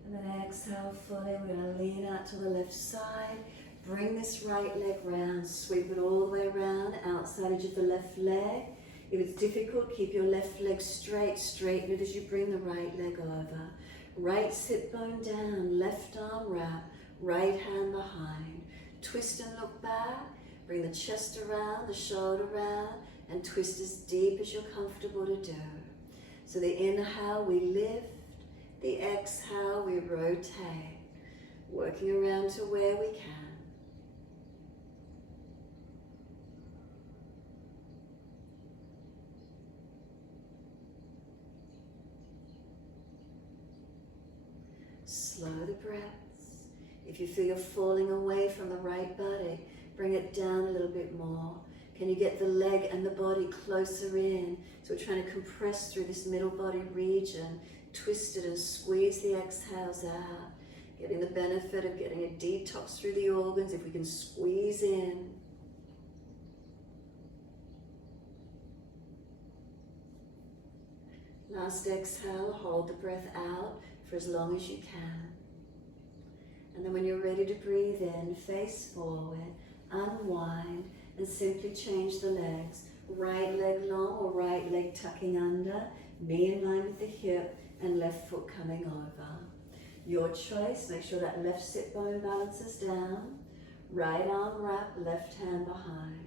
And then exhale fully. We're going to lean out to the left side. Bring this right leg round. Sweep it all the way around, outside edge of the left leg. If it's difficult, keep your left leg straight. Straighten it as you bring the right leg over. Right sit bone down, left arm wrap, right hand behind. Twist and look back. Bring the chest around, the shoulder round, and twist as deep as you're comfortable to do. So the inhale, we lift. The exhale, we rotate. Working around to where we can. Slow the breaths. If you feel you're falling away from the right body, bring it down a little bit more. Can you get the leg and the body closer in? So we're trying to compress through this middle body region. Twist it and squeeze the exhales out. Getting the benefit of getting a detox through the organs if we can squeeze in. Last exhale, hold the breath out for as long as you can. And then when you're ready to breathe in, face forward, unwind, and simply change the legs. Right leg long or right leg tucking under, knee in line with the hip, and left foot coming over. Your choice, make sure that left sit bone balances down. Right arm wrap, left hand behind.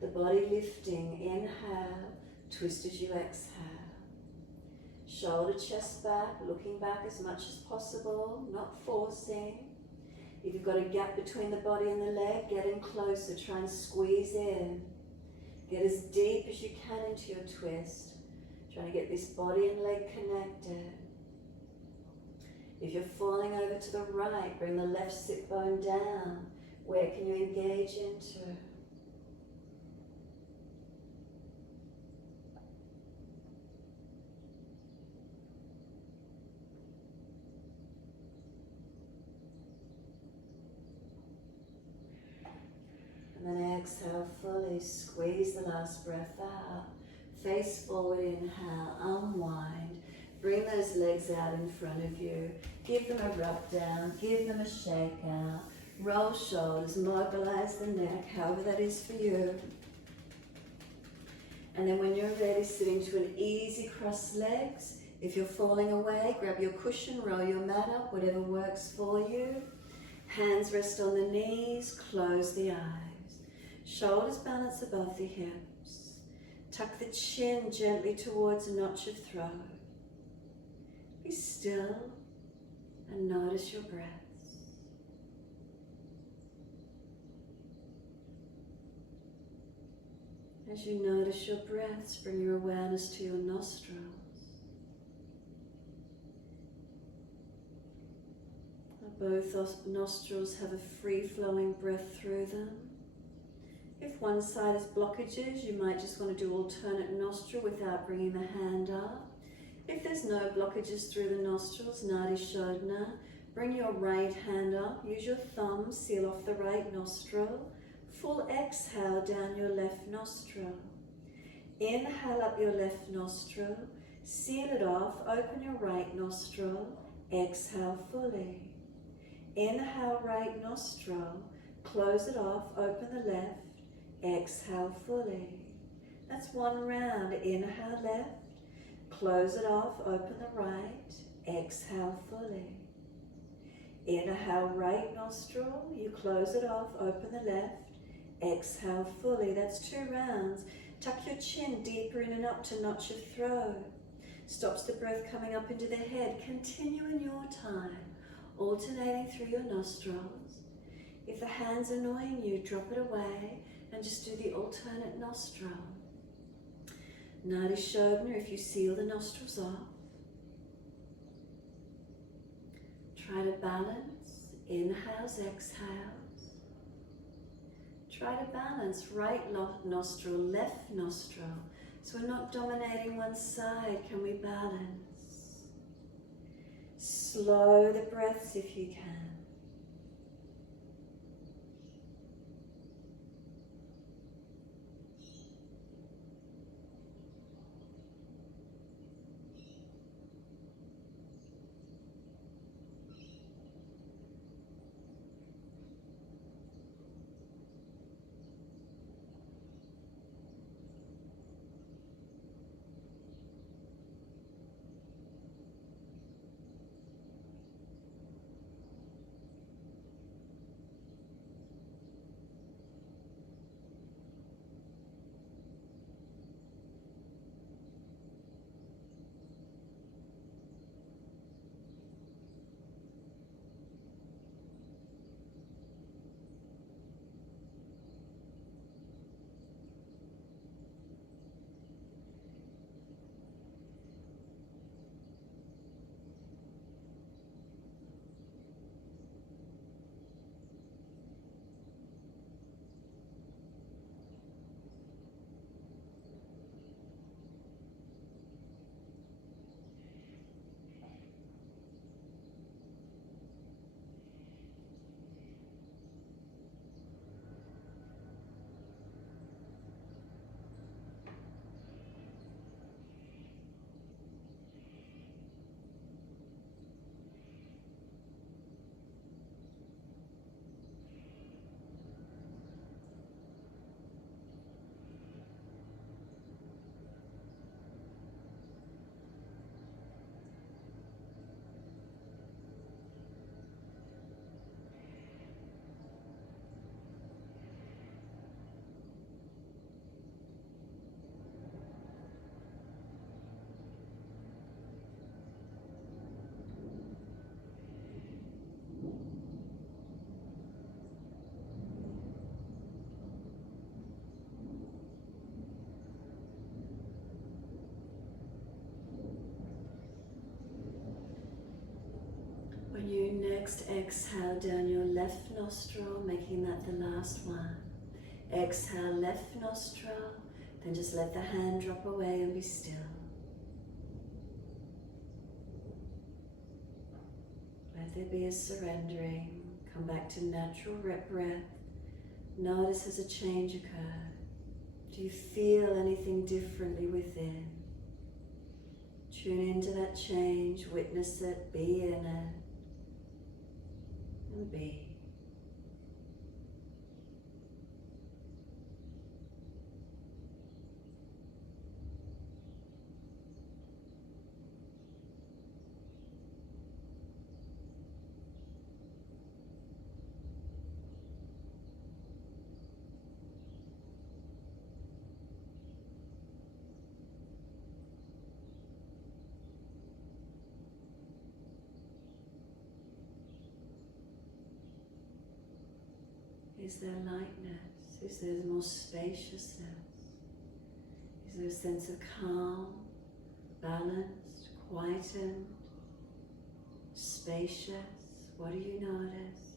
The body lifting, inhale, twist as you exhale. Shoulder, chest back, looking back as much as possible, not forcing. If you've got a gap between the body and the leg, get in closer, try and squeeze in. Get as deep as you can into your twist. Trying to get this body and leg connected. If you're falling over to the right, bring the left sit bone down. Where can you engage into? exhale fully. Squeeze the last breath out. Face forward, inhale, unwind. Bring those legs out in front of you. Give them a rub down, give them a shake out. Roll shoulders, mobilize the neck, however that is for you. And then when you're ready, sitting to an easy crossed legs. If you're falling away, grab your cushion, roll your mat up, whatever works for you. Hands rest on the knees, close the eyes. Shoulders balance above the hips. Tuck the chin gently towards a notch of throat. Be still and notice your breaths. As you notice your breaths, bring your awareness to your nostrils. Both nostrils have a free-flowing breath through them. If one side has blockages, you might just want to do alternate nostril without bringing the hand up. If there's no blockages through the nostrils, Nadi Shodhana, bring your right hand up, use your thumb, seal off the right nostril. Full exhale down your left nostril. Inhale up your left nostril, seal it off, open your right nostril, exhale fully. Inhale right nostril, close it off, open the left, exhale fully. That's one round. Inhale left, close it off, open the right, exhale fully. Inhale right nostril, you close it off, open the left, exhale fully. That's 2 rounds. Tuck your chin deeper in and up to notch of throat. Stops the breath coming up into the head. Continue in your time, alternating through your nostrils. If the hand's annoying you, drop it away and just do the alternate nostril. Nadi Shodhana, if you seal the nostrils off. Try to balance, inhales, exhales. Try to balance right nostril, left nostril. So we're not dominating one side. Can we balance? Slow the breaths if you can. When you next exhale down your left nostril, making that the last one. Exhale left nostril, then just let the hand drop away and be still. Let there be a surrendering. Come back to natural breath. Notice as a change occurred. Do you feel anything differently within? Tune into that change, witness it, be in it, and be. Is there lightness? Is there more spaciousness? Is there a sense of calm, balanced, quietened, spacious? What do you notice?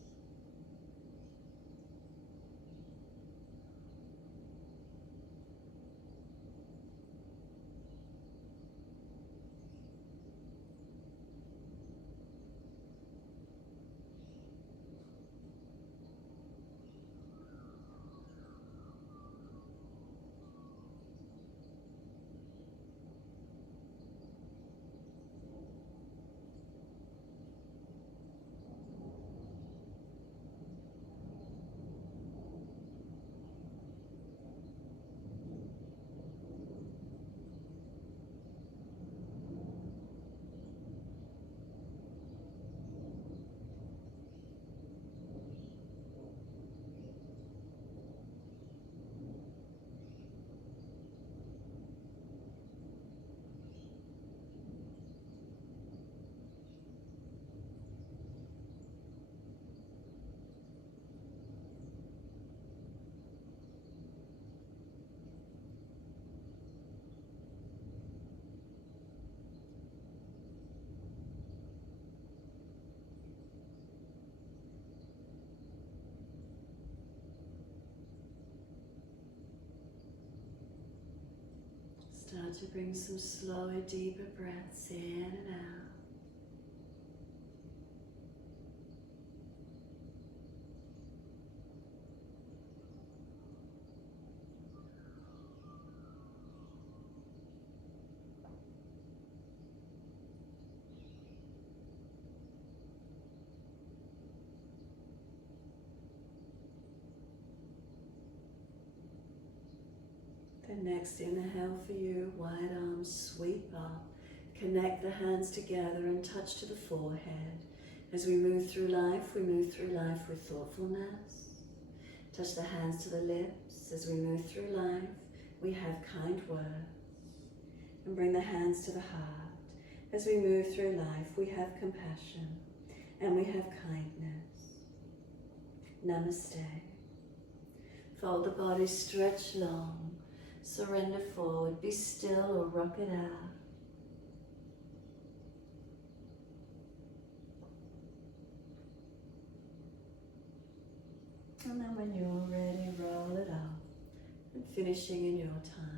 Start to bring some slower, deeper breaths in and out. The next inhale for you, wide arms sweep up. Connect the hands together and touch to the forehead. As we move through life with thoughtfulness. Touch the hands to the lips. As we move through life, we have kind words. And bring the hands to the heart. As we move through life, we have compassion and we have kindness. Namaste. Fold the body, stretch long. Surrender forward, be still or rock it out. And then when you're ready, roll it up. And finishing in your time.